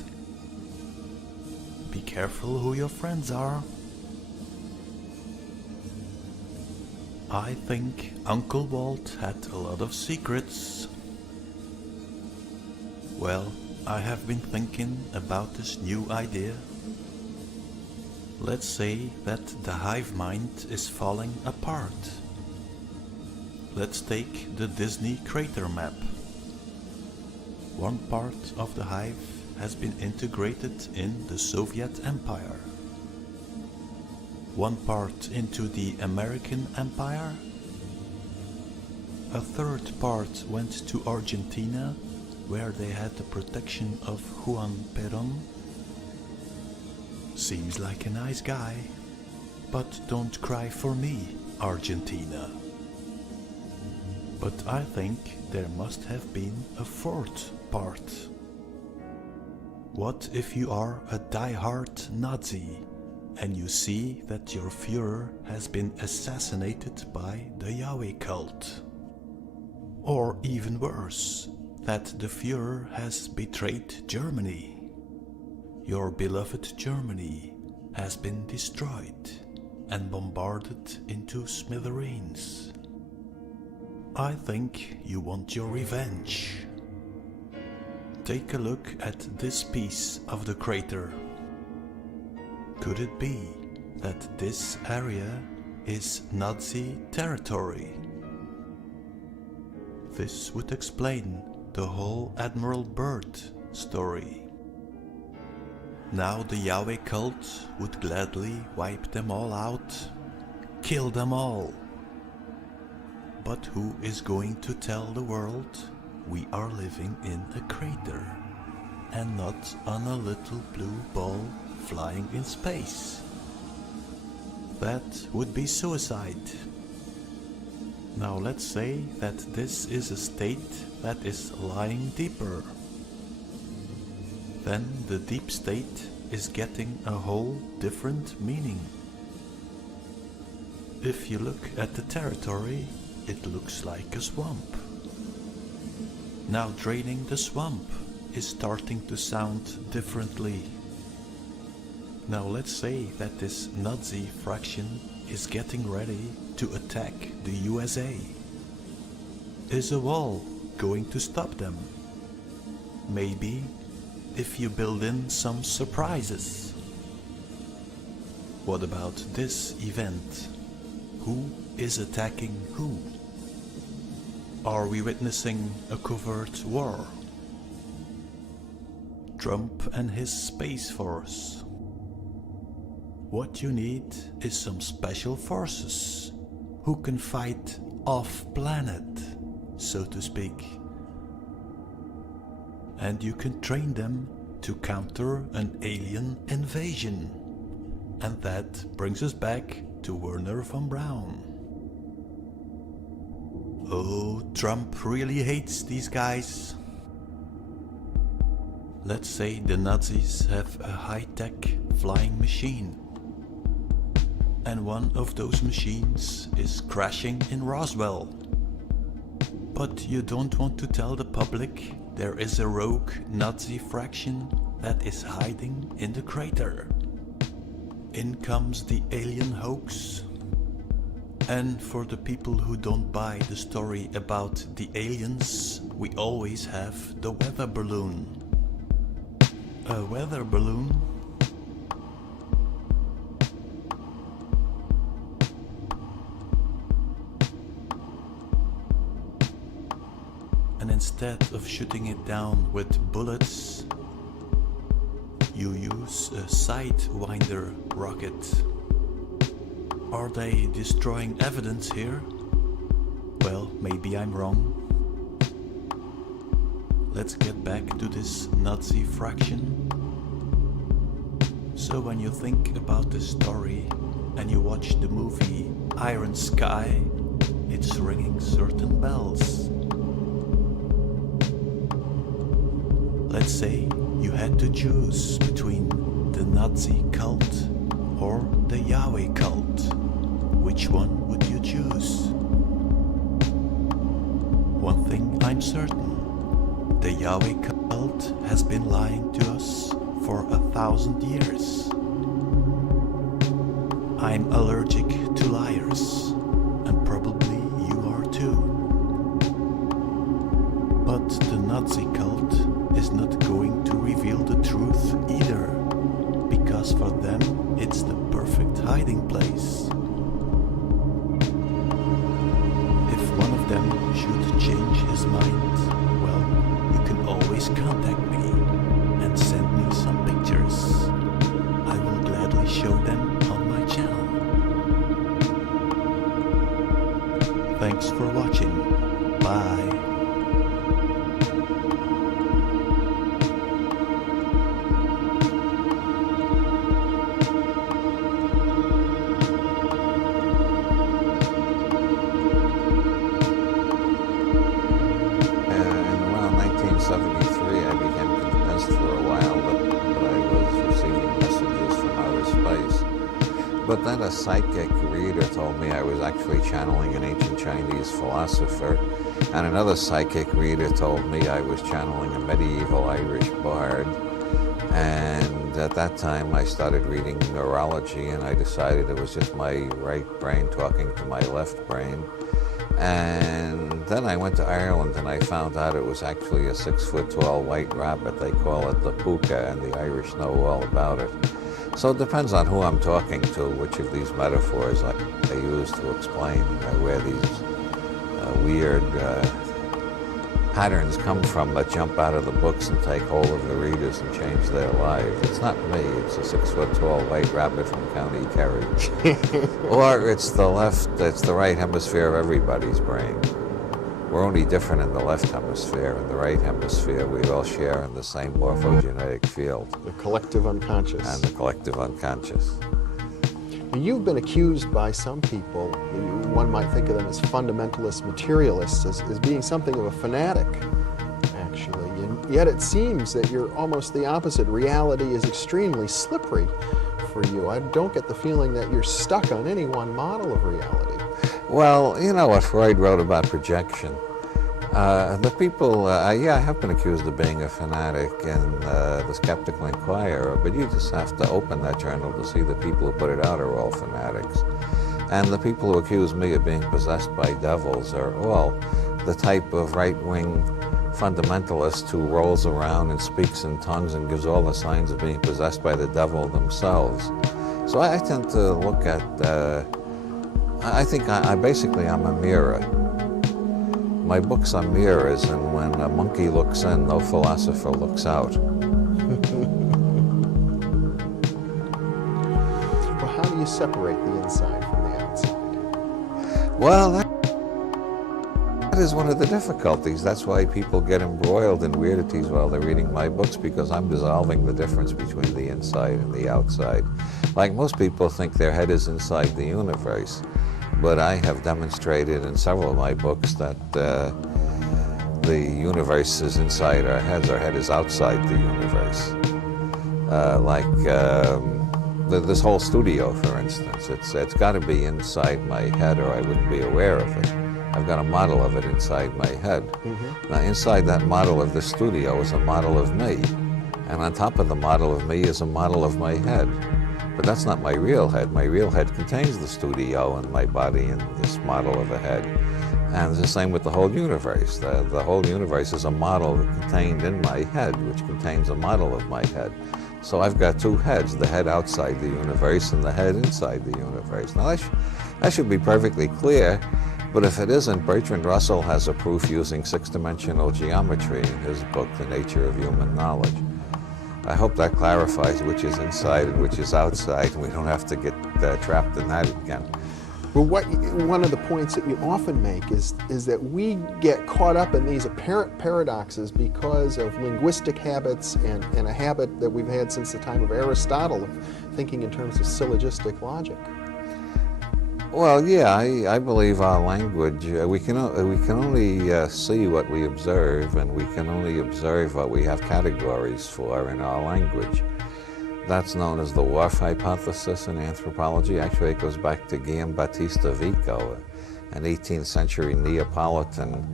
Be careful who your friends are. I think Uncle Walt had a lot of secrets. Well, I have been thinking about this new idea. Let's say that the hive mind is falling apart. Let's take the Disney crater map. One part of the hive has been integrated in the Soviet Empire. One part into the American Empire. A third part went to Argentina, where they had the protection of Juan Perón. Seems like a nice guy, but don't cry for me, Argentina. But I think there must have been a fourth part. What if you are a die-hard Nazi and you see that your Führer has been assassinated by the Yahweh cult? Or even worse, that the Führer has betrayed Germany. Your beloved Germany has been destroyed and bombarded into smithereens. I think you want your revenge. Take a look at this piece of the crater. Could it be that this area is Nazi territory? This would explain the whole Admiral Byrd story. Now the Yahweh cult would gladly wipe them all out, kill them all. But who is going to tell the world we are living in a crater and not on a little blue ball flying in space? That would be suicide. Now let's say that this is a state that is lying deeper. Then the deep state is getting a whole different meaning. If you look at the territory, it looks like a swamp. Now draining the swamp is starting to sound differently. Now let's say that this Nazi fraction is getting ready to attack the USA. Is a wall going to stop them? Maybe, if you build in some surprises. What about this event? Who is attacking who? Are we witnessing a covert war? Trump and his Space Force. What you need is some special forces who can fight off-planet, so to speak. And you can train them to counter an alien invasion. And that brings us back to Wernher von Braun. Oh, Trump really hates these guys. Let's say the Nazis have a high-tech flying machine. And one of those machines is crashing in Roswell. But you don't want to tell the public there is a rogue Nazi fraction that is hiding in the crater. In comes the alien hoax. And for the people who don't buy the story about the aliens, we always have the weather balloon. A weather balloon? And instead of shooting it down with bullets, you use a sidewinder rocket. Are they destroying evidence here? Well, maybe I'm wrong. Let's get back to this Nazi fraction. So when you think about this story and you watch the movie Iron Sky, it's ringing certain bells. Let's say you had to choose between the Nazi cult or the Yahweh cult. Which one would you choose? One thing I'm certain, the Yahweh cult has been lying to us for 1,000 years. I'm allergic to liars, and probably you are too. But the Nazi cult is not going to reveal the truth either, because for them it's the perfect hiding place. If one of them should change his mind, well, you can always contact me and send me some pictures. I will gladly show them on my channel. Thanks for watching. Bye. But then a psychic reader told me I was actually channeling an ancient Chinese philosopher, and another psychic reader told me I was channeling a medieval Irish bard. And at that time I started reading neurology, and I decided it was just my right brain talking to my left brain. And then I went to Ireland and I found out it was actually a 6-foot-tall white rabbit. They call it the puka, and the Irish know all about it. So it depends on who I'm talking to, which of these metaphors I use to explain where these weird patterns come from that jump out of the books and take hold of the readers and change their lives. It's not me, it's a 6-foot-tall white rabbit from County Kerry. Or it's the right hemisphere of everybody's brain. We're only different in the left hemisphere. In the right hemisphere, we all share in the same morphogenetic field. The collective unconscious. And the collective unconscious. You've been accused by some people, one might think of them as fundamentalist materialists, as being something of a fanatic, actually. And yet it seems that you're almost the opposite. Reality is extremely slippery for you. I don't get the feeling that you're stuck on any one model of reality. Well, you know what Freud wrote about projection. The people, yeah, I have been accused of being a fanatic in the Skeptical Inquirer, but you just have to open that journal to see the people who put it out are all fanatics. And the people who accuse me of being possessed by devils are all the type of right-wing fundamentalist who rolls around and speaks in tongues and gives all the signs of being possessed by the devil themselves. So I tend to look at, I think basically I'm a mirror. My books are mirrors, and when a monkey looks in, no philosopher looks out. Well, how do you separate the inside from the outside? Well, that is one of the difficulties. That's why people get embroiled in weirdities while they're reading my books, because I'm dissolving the difference between the inside and the outside. Like most people think their head is inside the universe. But I have demonstrated in several of my books that the universe is inside our heads. Our head is outside the universe. This whole studio, for instance, it's got to be inside my head or I wouldn't be aware of it. I've got a model of it inside my head. Mm-hmm. Now, inside that model of the studio is a model of me. And on top of the model of me is a model of my head. But that's not my real head. My real head contains the studio and my body and this model of a head. And it's the same with the whole universe. The whole universe is a model contained in my head, which contains a model of my head. So I've got two heads, the head outside the universe and the head inside the universe. Now that should be perfectly clear, but if it isn't, Bertrand Russell has a proof using 6-dimensional geometry in his book, The Nature of Human Knowledge. I hope that clarifies which is inside and which is outside, and we don't have to get trapped in that again. Well, one of the points that you often make is that we get caught up in these apparent paradoxes because of linguistic habits and a habit that we've had since the time of Aristotle of thinking in terms of syllogistic logic. Well, yeah, I believe our language, we can only see what we observe, and we can only observe what we have categories for in our language. That's known as the Whorf hypothesis in anthropology. Actually, it goes back to ᴰ an 18th century Neapolitan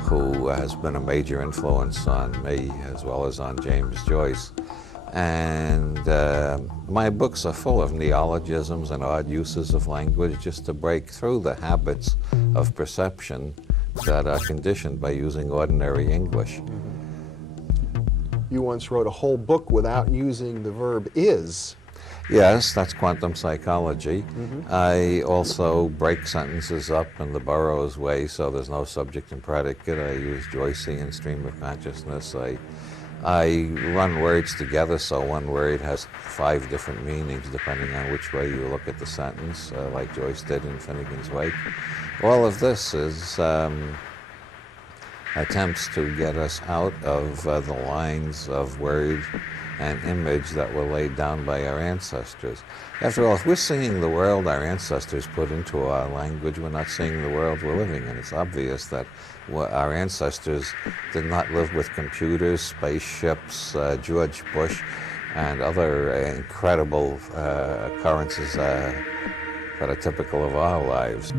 who has been a major influence on me as well as on James Joyce. And my books are full of neologisms and odd uses of language just to break through the habits of perception that are conditioned by using ordinary English. You once wrote a whole book without using the verb is. Yes, that's quantum psychology. Mm-hmm. I also break sentences up in the Burroughs way, so there's no subject and predicate. I use Joycean stream of consciousness. I run words together, so one word has 5 different meanings depending on which way you look at the sentence, like Joyce did in Finnegan's Wake. All of this is attempts to get us out of the lines of word and image that were laid down by our ancestors. After all, if we're seeing the world our ancestors put into our language, we're not seeing the world we're living in. It's obvious that our ancestors did not live with computers, spaceships, George Bush, and other incredible occurrences that are typical of our lives.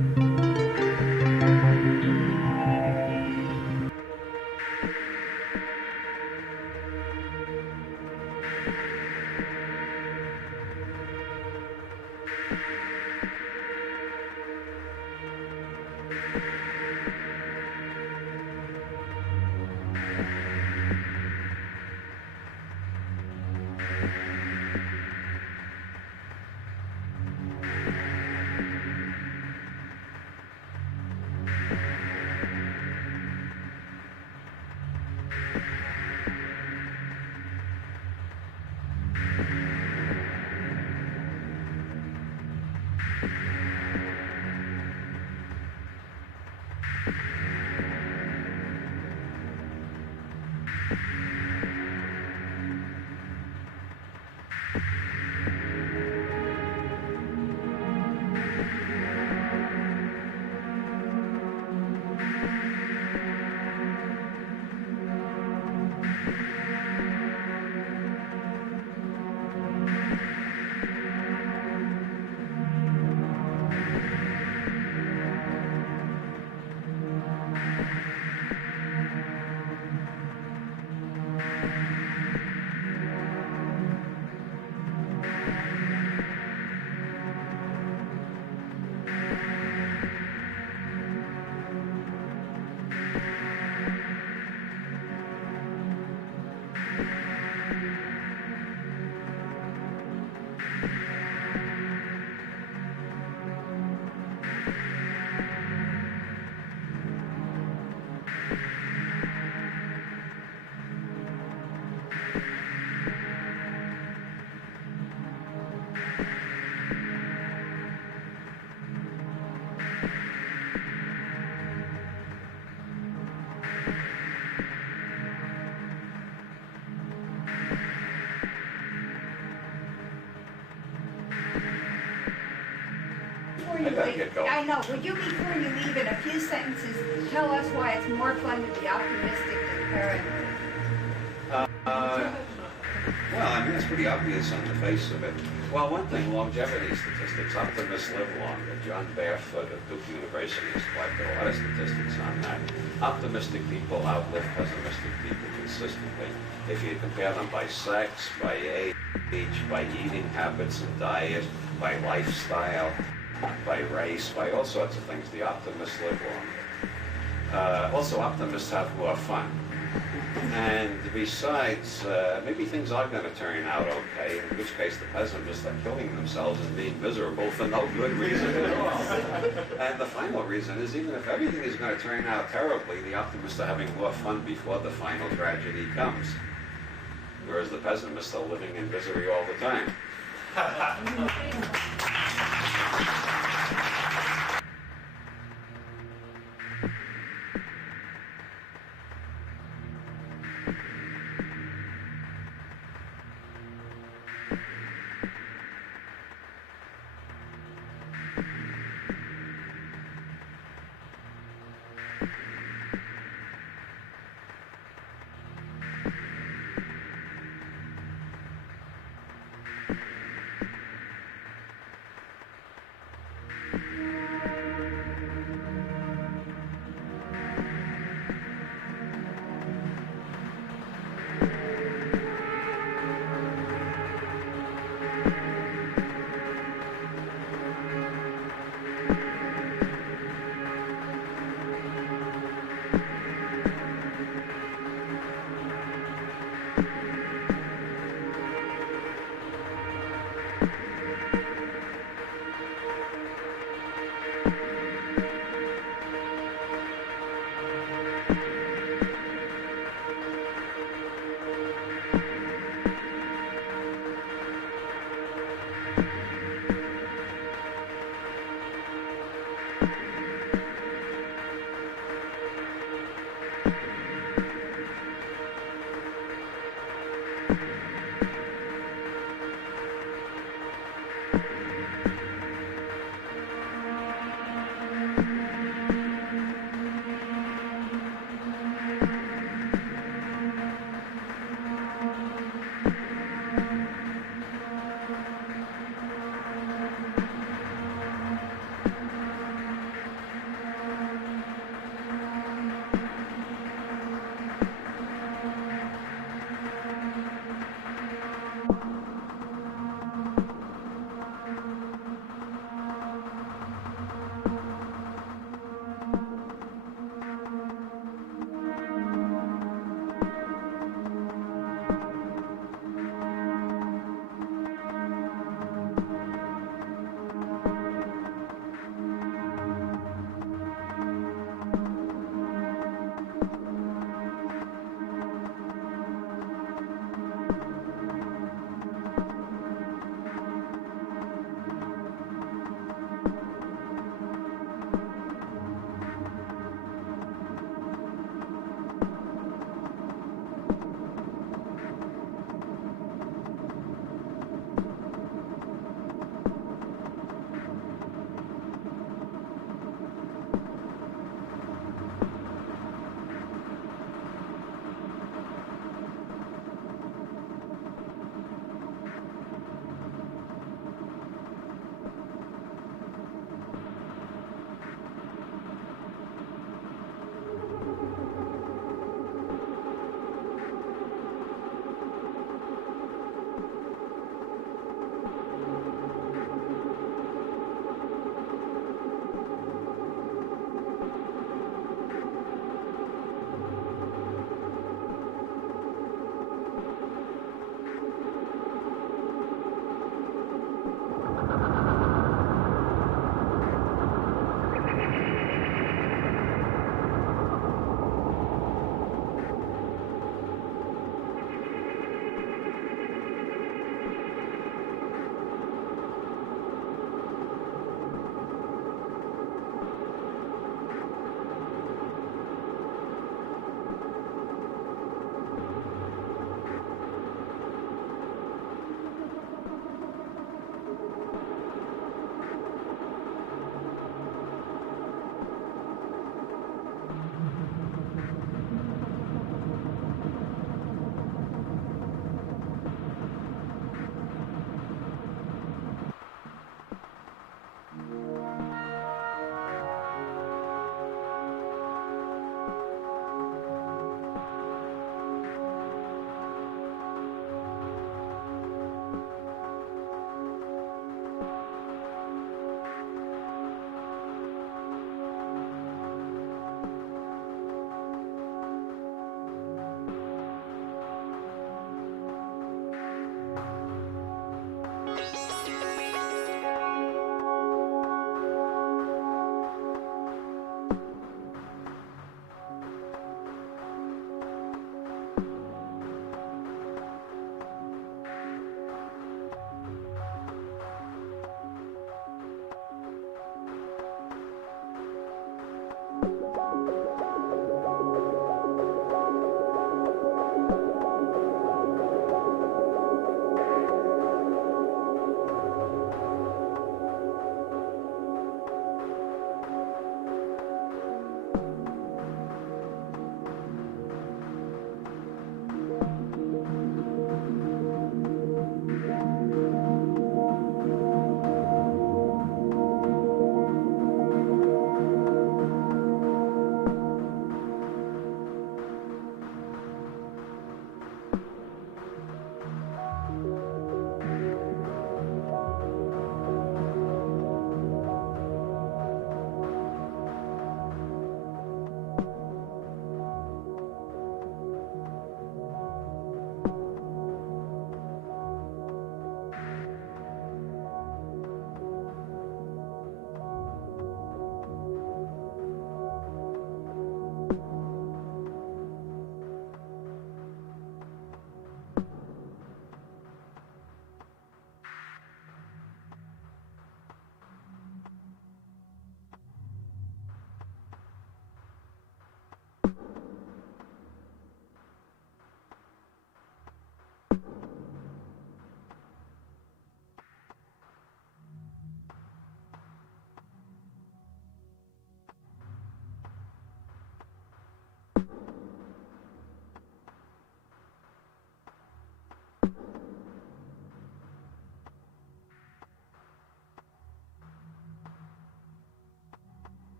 gotta get going. I know. Would you, before you leave, in a few sentences, tell us why it's more fun to be optimistic than paranoid? Well, I mean, it's pretty obvious on the face of it. Well, one thing, longevity statistics. Optimists live longer. John Barefoot of Duke University has collected a lot of statistics on that. Optimistic people outlive pessimistic people consistently. If you compare them by sex, by age, by eating habits and diet, by lifestyle, by race, by all sorts of things, the optimists live longer. Also, optimists have more fun. And besides, maybe things are going to turn out okay, in which case the pessimists are killing themselves and being miserable for no good reason at all. And the final reason is, even if everything is going to turn out terribly, the optimists are having more fun before the final tragedy comes. Whereas the pessimists are living in misery all the time.